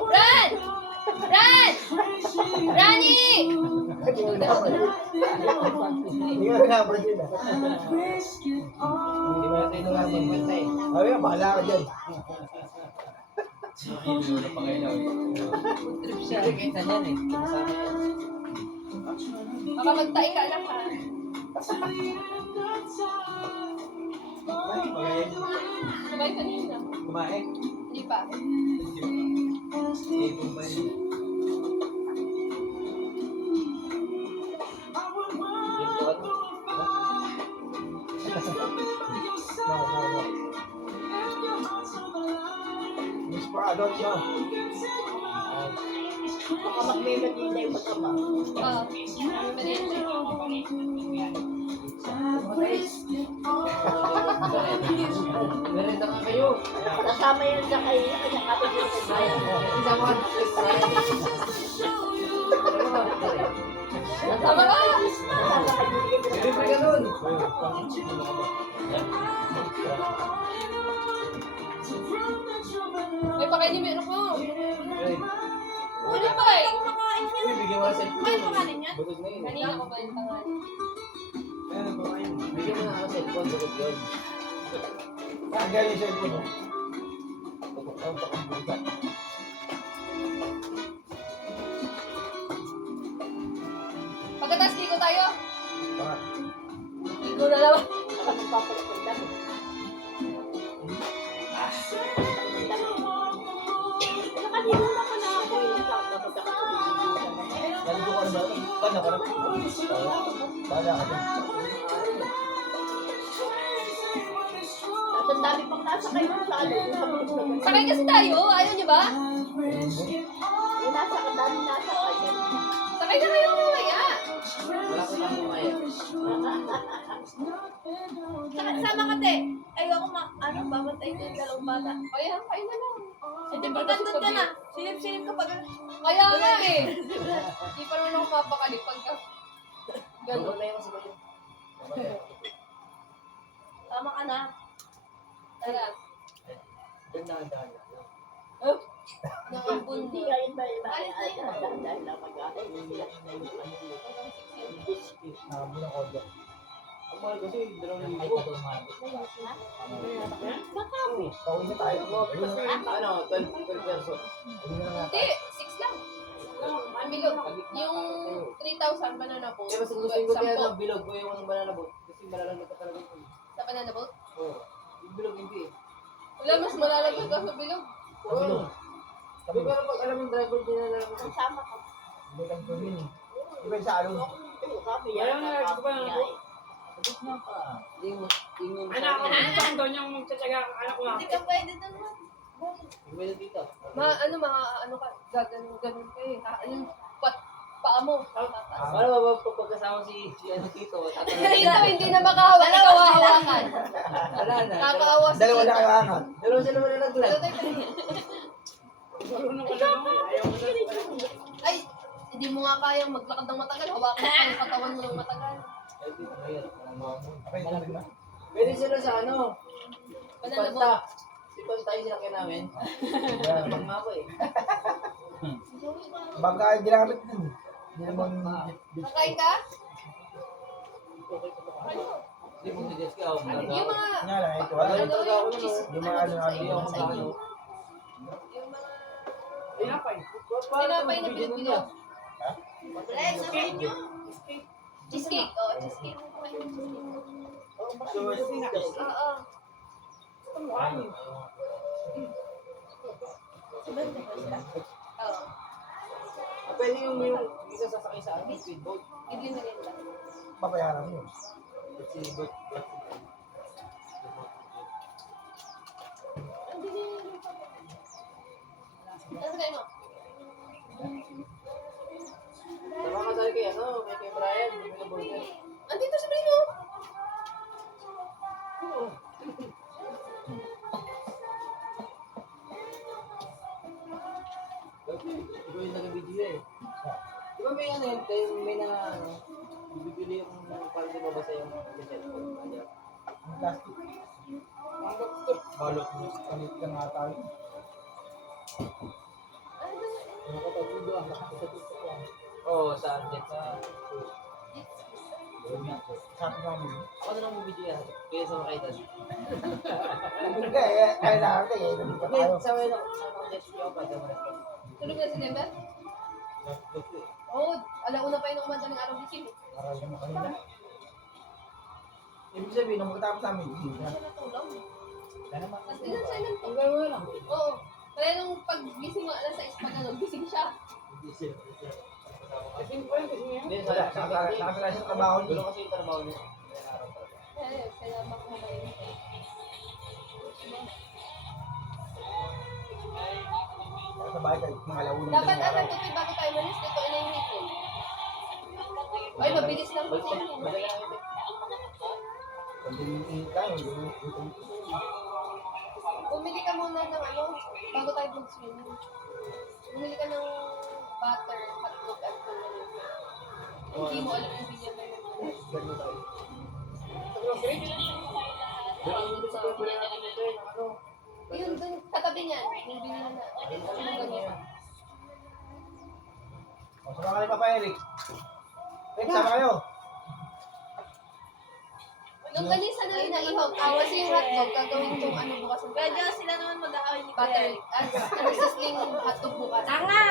Brad! Brad! Rani! Hindi ko naman yun ah. Hindi ba natin ito lang magpunta eh. Sabi nga, bahala ka dyan. Trip siya. Kahit na yan eh. Kasama yan. Baka magtai ka lang ha. Sabay kanina. Kumain. Hindi pa. No. Miss Prado, no? Baka magmimit din tayo magkama. Ah, Merenda nga kayo. Kasama yan sa kay kanyang kapatid sa bayan. Isama ka. Tama ka! Libre ka nun. May pakainin mo yun ako. Ano pa eh? Uy, bigyan mo na cellphone. Ano pangalan niya? Butod na yun. Kanina ko pa yung tangan. Bigyan mo na ako cellphone. Butod yun. Ah, galing siya po, no? Pagkatas, ligo tayo. Tama. Ligo na naman. Baka magpapalapag na. Nakaligo na ko na ako. Tapos ako Naligo ka na ba? Paano ka na? Bahala ka dyan. At ang dami pang nasa kayo sa ano. Sakay kasi tayo. Ayaw niyo ba? Yung nasa ka, dami nasa kayo. Sakay na kayo mamaya. Wala ko lang kumaya. Sama ka, te. Ayoko babantay ko yung dalawang bata. Kaya, kayo na lang. Hindi ba nandun ka na? Silip-silip ka pag... Kaya nga eh. Hindi pa naman ako mapakalip pagka... Gano'n na yung sa bayo. Tama ka na. Tara. Nakabundi. Hindi ka yun ba yung dahil lang mag-aay. Nakabu ng audio. Ang mahal kasi, 2,000. Nakawi. Pauwi na tayo. Ano, 12 person. Pauwi na nga. Hindi, 6 lang. Ano bilog. Yung 3,000 banana boat. Kaya mas gusto ko kaya 10 ng bilog ko yung banana boat. Kasi malalagay ka talaga ito. sa banana boat. Oo. Yung bilog hindi eh. Wala, mas malalagay ka sa bilog. Oo. Sabi pero pag alam yung driver din na lang. Kasama ka. Hindi kang tumin eh. Iba yung sa alon. Sabi Wala yan. nga, gusto ko yan. Yung Anak ko, gusto ko doon yung magtsatsaga. Anak ko lang. Hindi ka pwede doon. yung bilog dito. Ano ka, ganun ka eh. Yung paa mo. Para ba pagkasama si ano dito? Dito, hindi na makahawak. Ikaw hahawakan. Wala na. Kakaawa si Dalawa na kayo hangat. Dalawa sila wala naglag. Marunong ka lang. Ayaw ko na. Ay, hindi mo nga kayang maglakad ng matagal. Hawakan mo yung katawan mo ng matagal. Pwede sila sa ano? Banana boat. Panta. Si Panta yung sinakyan namin. Pag mako eh. Baka ginamit din. Hindi naman... Kakain ka? Hindi mo suggest ka. Yung mga... Nga lang, ito. Wala talaga ako nun. Yung mga ano, Yung ano, mga... Tinapay. Tinapay na Pilipino. Bless, sabi niyo. Cheesecake. Oo, cheesecake. Oo. Oo. Pwede yung isa sasakay sa ano, speedboat. Hindi na rin lang. papayaran mo. Speedboat. Ano kayo mo? Tama ka tayo kay ano, kay Brian, may burger. Andito si Brino. Ikaw yung nag-video eh. Di ba may ano yun, may na bibili yung parang di ba basta yung cellphone. Ang plastic. Balot mo. Kanit ka nga tayo. Nakatapos doon, nakatapos lang. Oo, sa Arjet. Sabi namin. Ako na lang video yan. Kaya sa makaitan. Hindi, kaya natin eh. Ganun pa tayo. Sa way na jet ski ako pa. Tulog na si Denver? Oo, alauna pa yun umanda ng araw gising. Marami mo kanina. Ibig sabihin, nung magkatapos namin, hindi na. Wala natulog. Kaya naman. Tapos din silent to. Hanggang wala lang. Oo. Kaya nung pag-gising mo alas 6 pa na gising siya. Kasi po yun, kasi yun. Hindi, Wala, nakasala siya trabaho niya. Gulo kasi yung trabaho niya. Eh, salamat mo kayo. Sa bahay kayo, mga launong Dapat ng araw. ano to, bago tayo malis, dito inahimik ko. Ay, mabilis lang po siya. Madali lang ito. Kundi yung init tayo, yung Bumili ka muna ng ano, bago tayo mag-swimming. Bumili ka ng butter, hotdog, at ano. Hindi mo alam yung bilyan na yun. gano'n tayo. Yun, dun, katabi niyan. Yung binili na. Yung ganyan. O, sama ka rin Papa Eric. Eric, sama kayo. Nung kanisa na rin naihaw ka, kasi yung hotdog, gagawin kong ano bukas ang Kaya sila naman mag-aaway ni butter, Claire. at sizzling hotdog bukas. Tanga!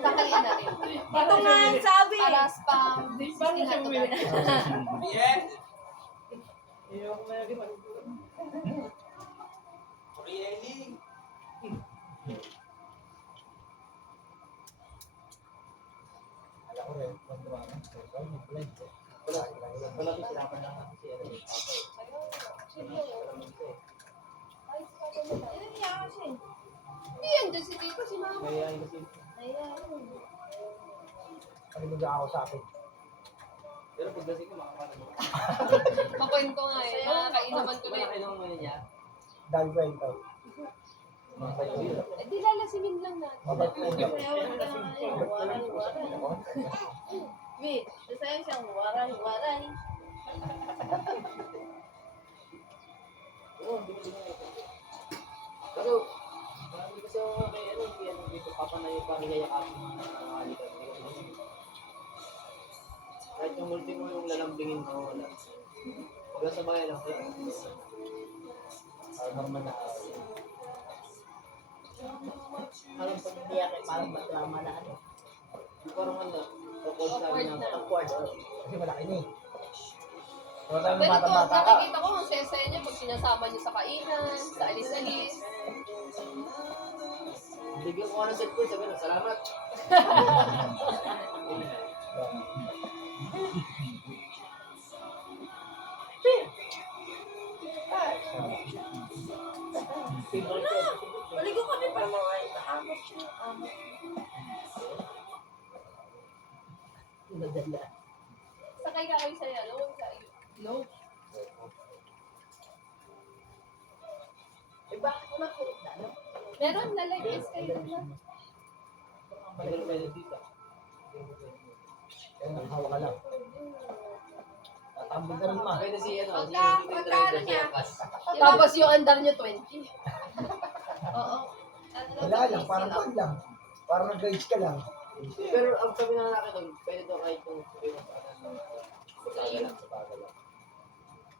Kakalian natin. Ito nga ang sabi. Para spam, sizzling hotdog. Yung may naging Alam ko rin, kung dumaan. Wala ko sinapan lang kasi ano yung papa eh. Hindi yan dyan si Tito, si Mama. Kaya yung kasi, Ano mag-aaw sa akin? pero pag kasi ko makakala mo. Makwento nga eh, nakakainuman ko na Wala yun. kayo naman niya. Dahil kwento. Eh di lalasimin lang natin. Mabait ko yun. Wait, sasayang siyang waray-waray. Oo, hindi ko ito. Kaso, hindi kasi ako kay ano, hindi ano dito, papanayo pa niyayakapin mga nakakalitan. Kahit yung multi mo yung lalambingin mo, wala. Pag nasa bahay lang, wala. Normal na araw. Parang pag-iyak ay parang madrama na ano. Parang ano, Awkward na. Kasi malaki na eh. Kung saan Pero to, bata-bata ka. nakikita ko ang saya-saya niya pag sinasama niyo sa kainan, sa alis-alis. Bigyan ko ng cellphone, sabi na, salamat. Maligo kami para mga nakakamot siya. Sakay ka kayo sa yalo, huwag sa iyo. No. Eh, bakit mo nakulot na, no? Meron na like is kayo na. Pero pwede dito. Kaya nakahawa ka lang. Tatambol ka rin ma. Pwede si ano, si Pagka- yung pagka driver ano si niya. Akas. Tapos yung andar niyo 20. Oo. Wala lang, parang pan lang. Parang nag-guides ka lang. Pero ang sabi na lalaki doon, pwede daw kahit kung sabi mo sa kanan. Sa baga lang.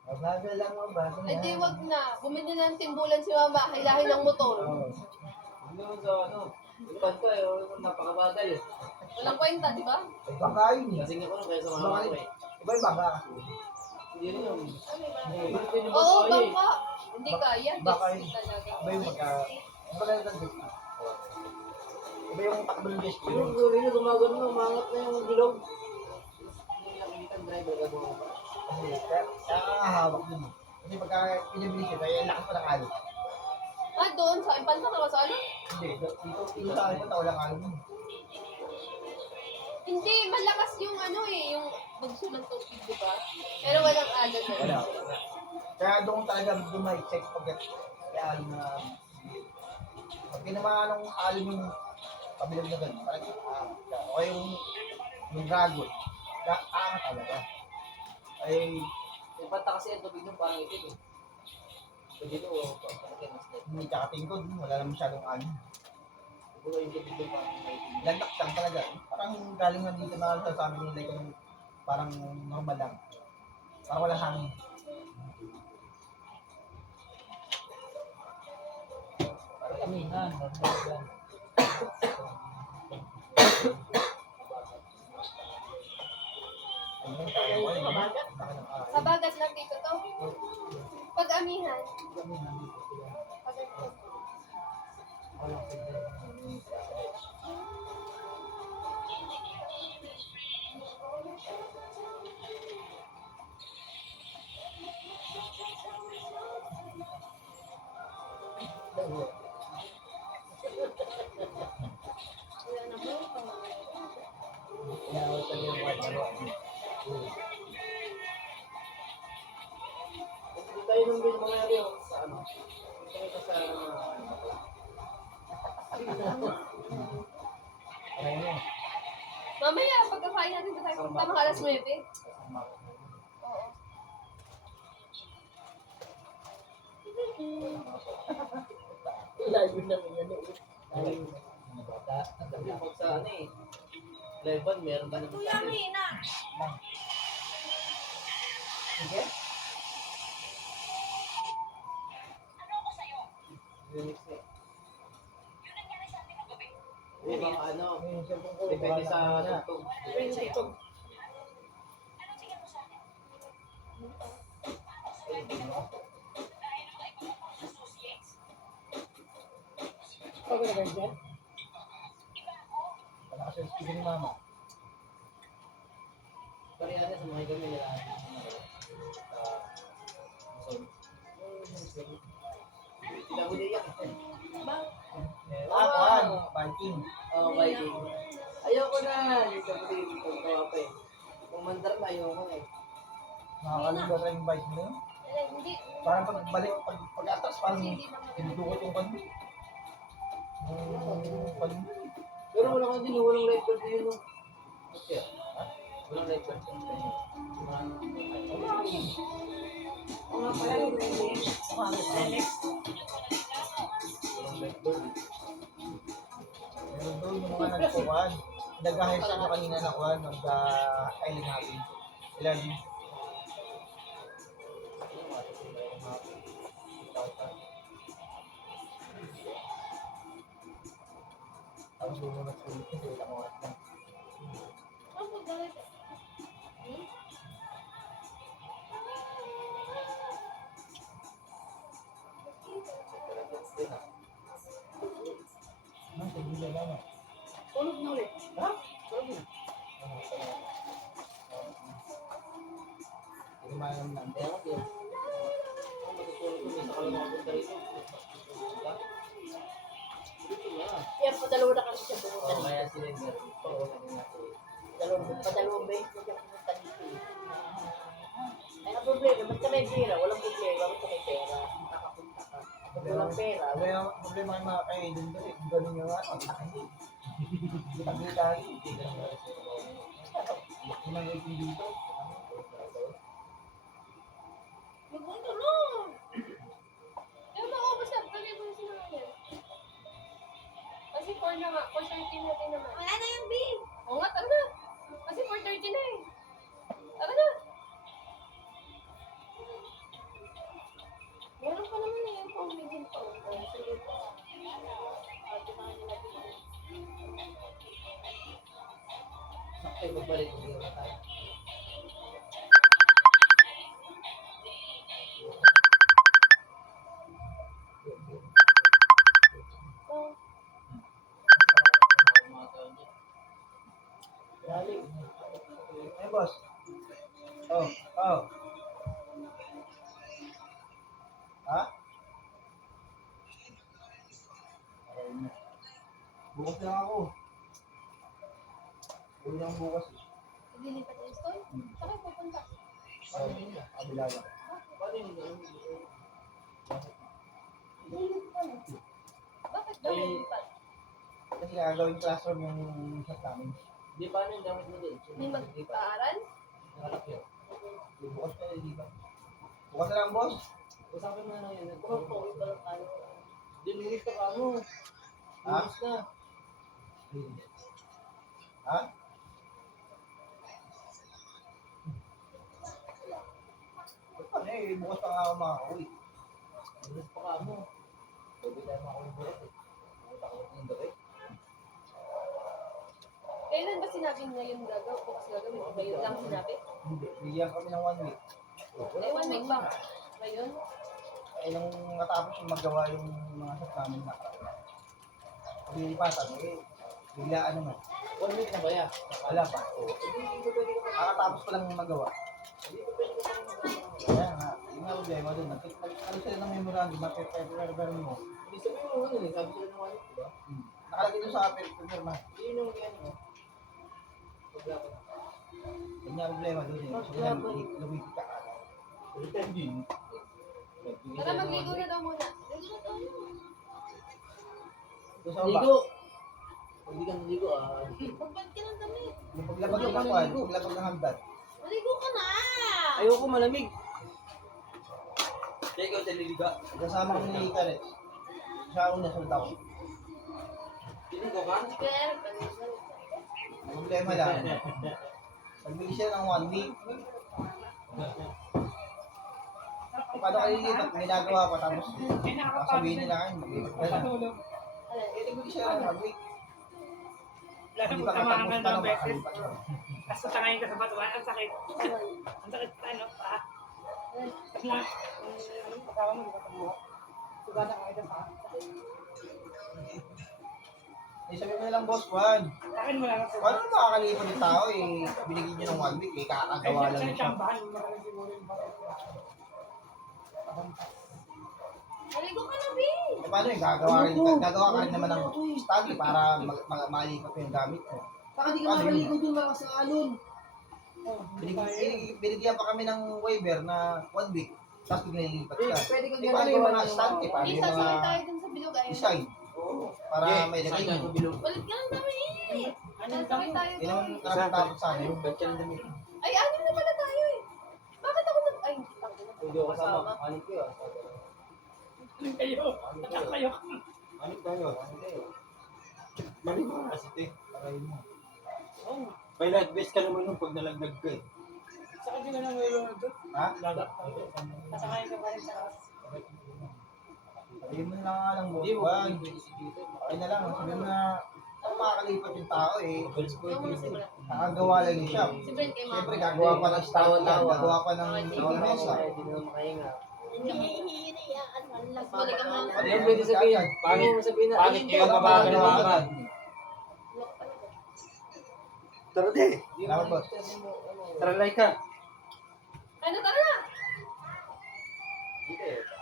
Mabagal lang ang baso Ay di, wag na. Bumili na ng timbulan si mama, hilahin ng motor. Hindi mo sa ano, ipan ko eh, napakabagal eh. Walang kwenta, di ba? Ay, baka yun eh. Kasing ako nung kaya sa mama ko eh. Iba yung baka. Hindi rin yung... Oo, bangka. Hindi kaya. Baka Just yun. talaga. Iba yung magka... Iba lang yung gusto. Iba yung takbo ng gusto. Pero kung rin gumagano na, umangat na yung gulong. Hindi nakikita ang driver ka bumaba. Kasi kaya hawak dun eh. Kasi pagka pinabili siya, kaya lakas pa ng alon. Ah, doon sa impanta ka kasalo? Hindi, dito sa alon, walang alon yun. Hindi, malakas yung ano eh, yung bagso ng tubig, di ba? Pero walang alon na. Wala. Kaya doon talaga dumay-check pag kaya alon na... Pag tinamaan ng alon yung kabilang na gano'n, parang o yung dragon, aangat talaga. Ay, Yung panta kasi ang tubig nung parang itim eh. So dito, hindi kakating ko, wala naman masyadong alon. siguro yung tubig nung parang itim. Landak lang talaga. Parang galing na dito na sa sabi nila yung parang normal lang. Parang wala hangin. Parang amihan, normal lang. Sa bagat lang dito to. Pag-amihan. Kung tayo nung bin mga yari sa ano, kung tayo sa Mamaya, pagkakain natin sa tayo, punta mga alas 9. Oo. Layo na yung ano. sabi mo sa ano eh, Levan, meron ba naman Kuya, sa atin? Mina! Sige? Remix eh. Yung mga ano, Yung cellphone ko, depende wala sa naman na. tugtog. Depende sa ito. Pag na ganyan dyan? Wala kasi yung speaker ni mama. Parehas sumakay kami nila. Sila mo niya. Kuhan, banking. Oh, Viking. Ayoko na. Yung sabi ko yung pagkawa pa eh. Kung mandar na, ayoko eh. Nakakalimutan rin yung bike mo. Hindi. Parang pagbalik, pag-atras, parang Hindi naman. tinudukot yung kanya. Pero wala kang din, walang lifeguard din yun. Okay. Walang lifeguard. Oo nga pala yung Walang lifeguard. Meron doon yung mga nagkuhan. Nag-ahayos ako kanina na kuhan, nag-island natin. Ilan? Tapos doon mo nagsulit kasi ilang oras lang. Tulog na ulit. Yan, padalawa na kami siya pumunta dito. Kaya sila yung Padalawang beses na siya pumunta dito. Ay, ang problema, basta may pera, walang problema, basta may pera. Nakapunta ka. Pag walang pera, Problema yung mga kayo dun doon eh. Ganun yung nga. Kita-kita. Ginagay ko dito. Magpunta no! Yung mga ubos na, tuloy mo sila ngayon. Kasi 4 na nga, 4:30 natin naman. wala na yung B. Oo nga, tara na. Kasi 4:30 na eh. Tara na. Meron pa naman na yung pang-medium pa. Sige po. sakto yung pagbalik. Hindi na tayo. Oh, Ay, boss. Oh, oh. Ha? Bukas lang ako. Uwi lang bukas eh. Lilipat yung store? Saan kayo pupunta? Kabila lang. Lilipat ka na. Bakit daw lilipat? Kasi gagawin classroom yung shop namin. Hindi pa ano yung damit mo din. May mag-aaral? Nakalap yun. Bukas pa eh, di ba? Bukas na lang, boss. Usapin mo na lang yun. Oo, iba lang tayo. Dilulis ka mo. Ha? Dilulis na. Ha? Ano eh, bukas pa nga ako makakauwi. Dilulis pa ka mo. Pwede tayo makakulit eh. Takot ng dapat. Kailan ba sinabi niya yung gagawin? Bukas gagawin? Ba yun lang sinabi? Hindi, bigyan kami ng 1 week. Eh, 1 week ba? Ngayon? Eh, nung matapos yung magawa yung mga shop namin na lilipatan, eh, biglaan naman. 1 week na ba yan? Wala pa. Kakatapos ko lang magawa. Kaya nga, yun nga problema dun. Ano sila ng memorandum, mapipirma mo. Hindi sabihin mo ano eh. Sabi sila ng 1 week, diba? Nakalagay dun sa pirma. Yun yung yan mo. Paglapat. Yun nga problema dun eh. So, yan, lumipit ka. Return din. Tara, magligo na daw muna. Ligo na tayo. Doon sa baba. Ligo! Pag di ka naligo ah. Magbalik ka ng damit. Yung paglabag ng kwan, paglabag ng hagdan. Maligo ka na! Ayoko malamig. Kaya ikaw taliliga. Kasama kami ni Karet. Siya una sa tao. Tiligo ka? Pero, panisal. Ang problema lang. Nagbili siya ng 1 week. Paano kayo lilipat? May nagawa pa tapos sabihin nila kayo, maglipat ka na. Patulog. Eh, nagbili siya ng 1 week. Lalo Hindi kung pa tamahan katapos ka pa ng beses. makalipat siya. Tapos tatangayin ka sa batuan. Ang sakit. Ang sakit sa ano, paa. Tapos na, pagkawa mo, di ba tumuha? Sugatan ka ito paa. Eh, sabi mo nilang boss, Juan. Sa akin mo lang ang Paano makakalipat yung tao eh? Binigyan nyo ng 1 week eh, kakagawa lang Sa siya. chambahan, magaling siguro yung batuan. Maligo ka na, B! Eh, paano eh, gagawa ka rin naman ng study para malipat mo yung gamit mo. Baka di ka Paano makaligo yun? dun mga sa alon. Binigyan pa kami ng waiver na 1 week, tapos nililipat ka. Pwede kang Eh, paano yung mga study, paano Hindi, yung sasakay mga tayo dun sa bilog ay. design? Para may lagay mo. Balik ka ng damit! Sasakay tayo Yun dun. ang nakatapos sa amin. Ay, anim na pala tayo eh. Bakit ako nag... Ay, tangin na. Hindi ako kasama. Anik ko yun. Aling kayo. Nakakayo. Anik tayo. Mali mo kasi te. Parayin mo. May light base ka naman nung pag nalaglag ka eh. Saka di ka na ngayon doon. Ha? Lagat. Nasakayin ka pa rin sa karas. Parayin mo na lang nga lang, boss. Hindi mo Juan. pwede si Tito. Okay na lang. Sabi mo na, ano makakalipat yung tao eh. Yung muna si Brent. Nakagawa lang yung shop. Si Brent kay Siyempre, mama. gagawa pa ng stand, Tawa-tawa. gagawa pa ng Okay, lamesa. Hindi na makahinga. Hinihingi na Balik ka mo. Ano yung pwede sabihin? Pangit yung babae na naman. Tara di. Salamat boss. Tara, like ka. Ano, tara na.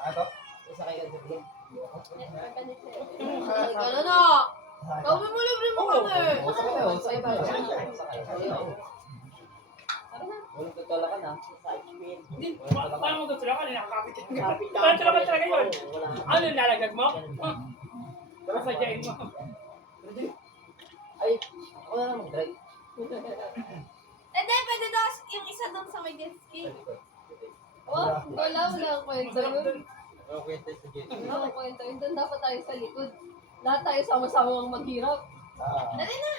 Ato? Ano na? Gawin mo libre mo kami. Walang tutulakan ha. Hindi, paano mo ito sila kanina? Paano sila talaga yun? Ano yung lalagag mo? Sadyain mo. Ay, wala namang dry. Hindi, pwede daw yung isa doon sa may jet ski. Oh, wala akong kwento yun. Ano kwenta sa jet? Wala akong kwento yun. Doon dapat tayo sa likod. Lahat tayo sama-sama ang maghirap. Dali na!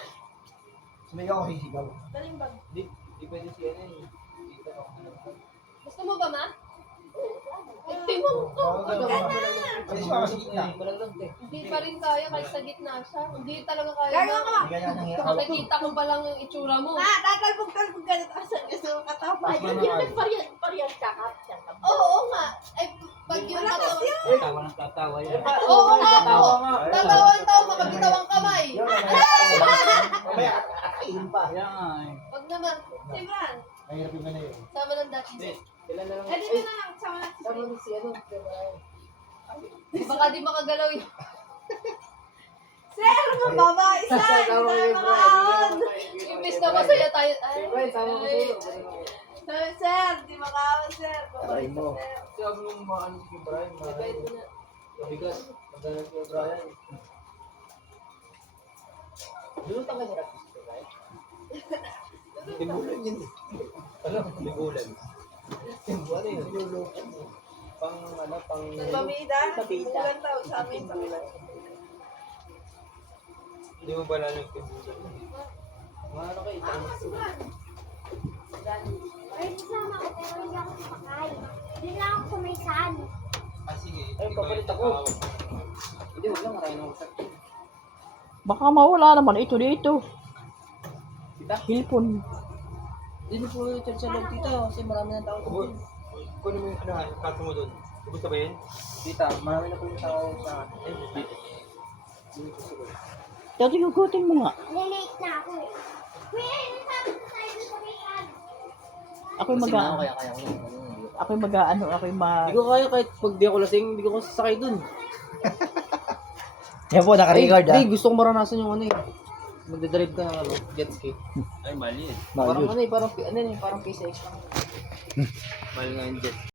Sumigaw ako sisigaw. Daling bag. Di pwede siya na eh. Dito ako. Gusto mo ba, ma? Timong ko. Pwede siya sa gitna. Hindi pa rin kaya kahit sa gitna siya. Hindi talaga kaya. Hindi kaya nang hirap. Nakikita ko pa lang yung itsura mo. Tatalbog-talbog ka na sa gusto mo katapay. Yung nagpariyat ka ka. Oo nga. Ay, pag yung natawa. Tawa ng tatawa yan. Oo nga po. Tatawan-tawa, makagitawang kamay. Mamaya, kakainin pa. Kaya nga eh. Wag naman. Simran, Mahirap yung ganun yun. sama ng dati. Kailan na lang. Eh, dito na lang. Sama na. Si ano? Baka di makagalaw yun. Sir, mababa isa. Hindi tayo makaon. Imbis na masaya tayo. Ay, Sir, di makaon, sir. Aray mo. Sabi mo maano si Brian. Bayad mo na. Mabigas. Magana si Brian. Doon ka mahirap si Brian. Timbulan yun eh. Ano? Timbulan. Timbulan yun. Nilulukan mo. Pang ano, pang... Pamida, bulan daw sa amin. Hindi mo ba lalo yung timbulan? Mga ano kayo? Ay, sama ko, pero hindi ako sumakay. Hindi lang ako sumisan. Ah, sige. Ay, papalit ako. Hindi, wala. Maraming ako sa... Baka mawala naman ito dito. Kita? Hilpon. Hindi po yung church sa loob dito kasi marami ng tao. Kung ano yung kato mo doon? Gusto ba yun? Tita, marami na po yung tao sa... Eh, dito. Dati gugutin mo nga. Lilate na ako eh. Kuya, yun sabi ko sa'yo sa sumisan. Ako'y Kasi mag- na ako kaya ko lang. ako'y mag-ano, ako'y Hindi ko kaya kahit pag di ako lasing, hindi ko sasakay dun. Yan po, naka-record ah. Hindi, gusto ko maranasan yung ano eh. Magdadrive ka ng ano, jet ski. Ay, mali eh. Parang ano eh, parang PCX lang. Mali nga yung jet.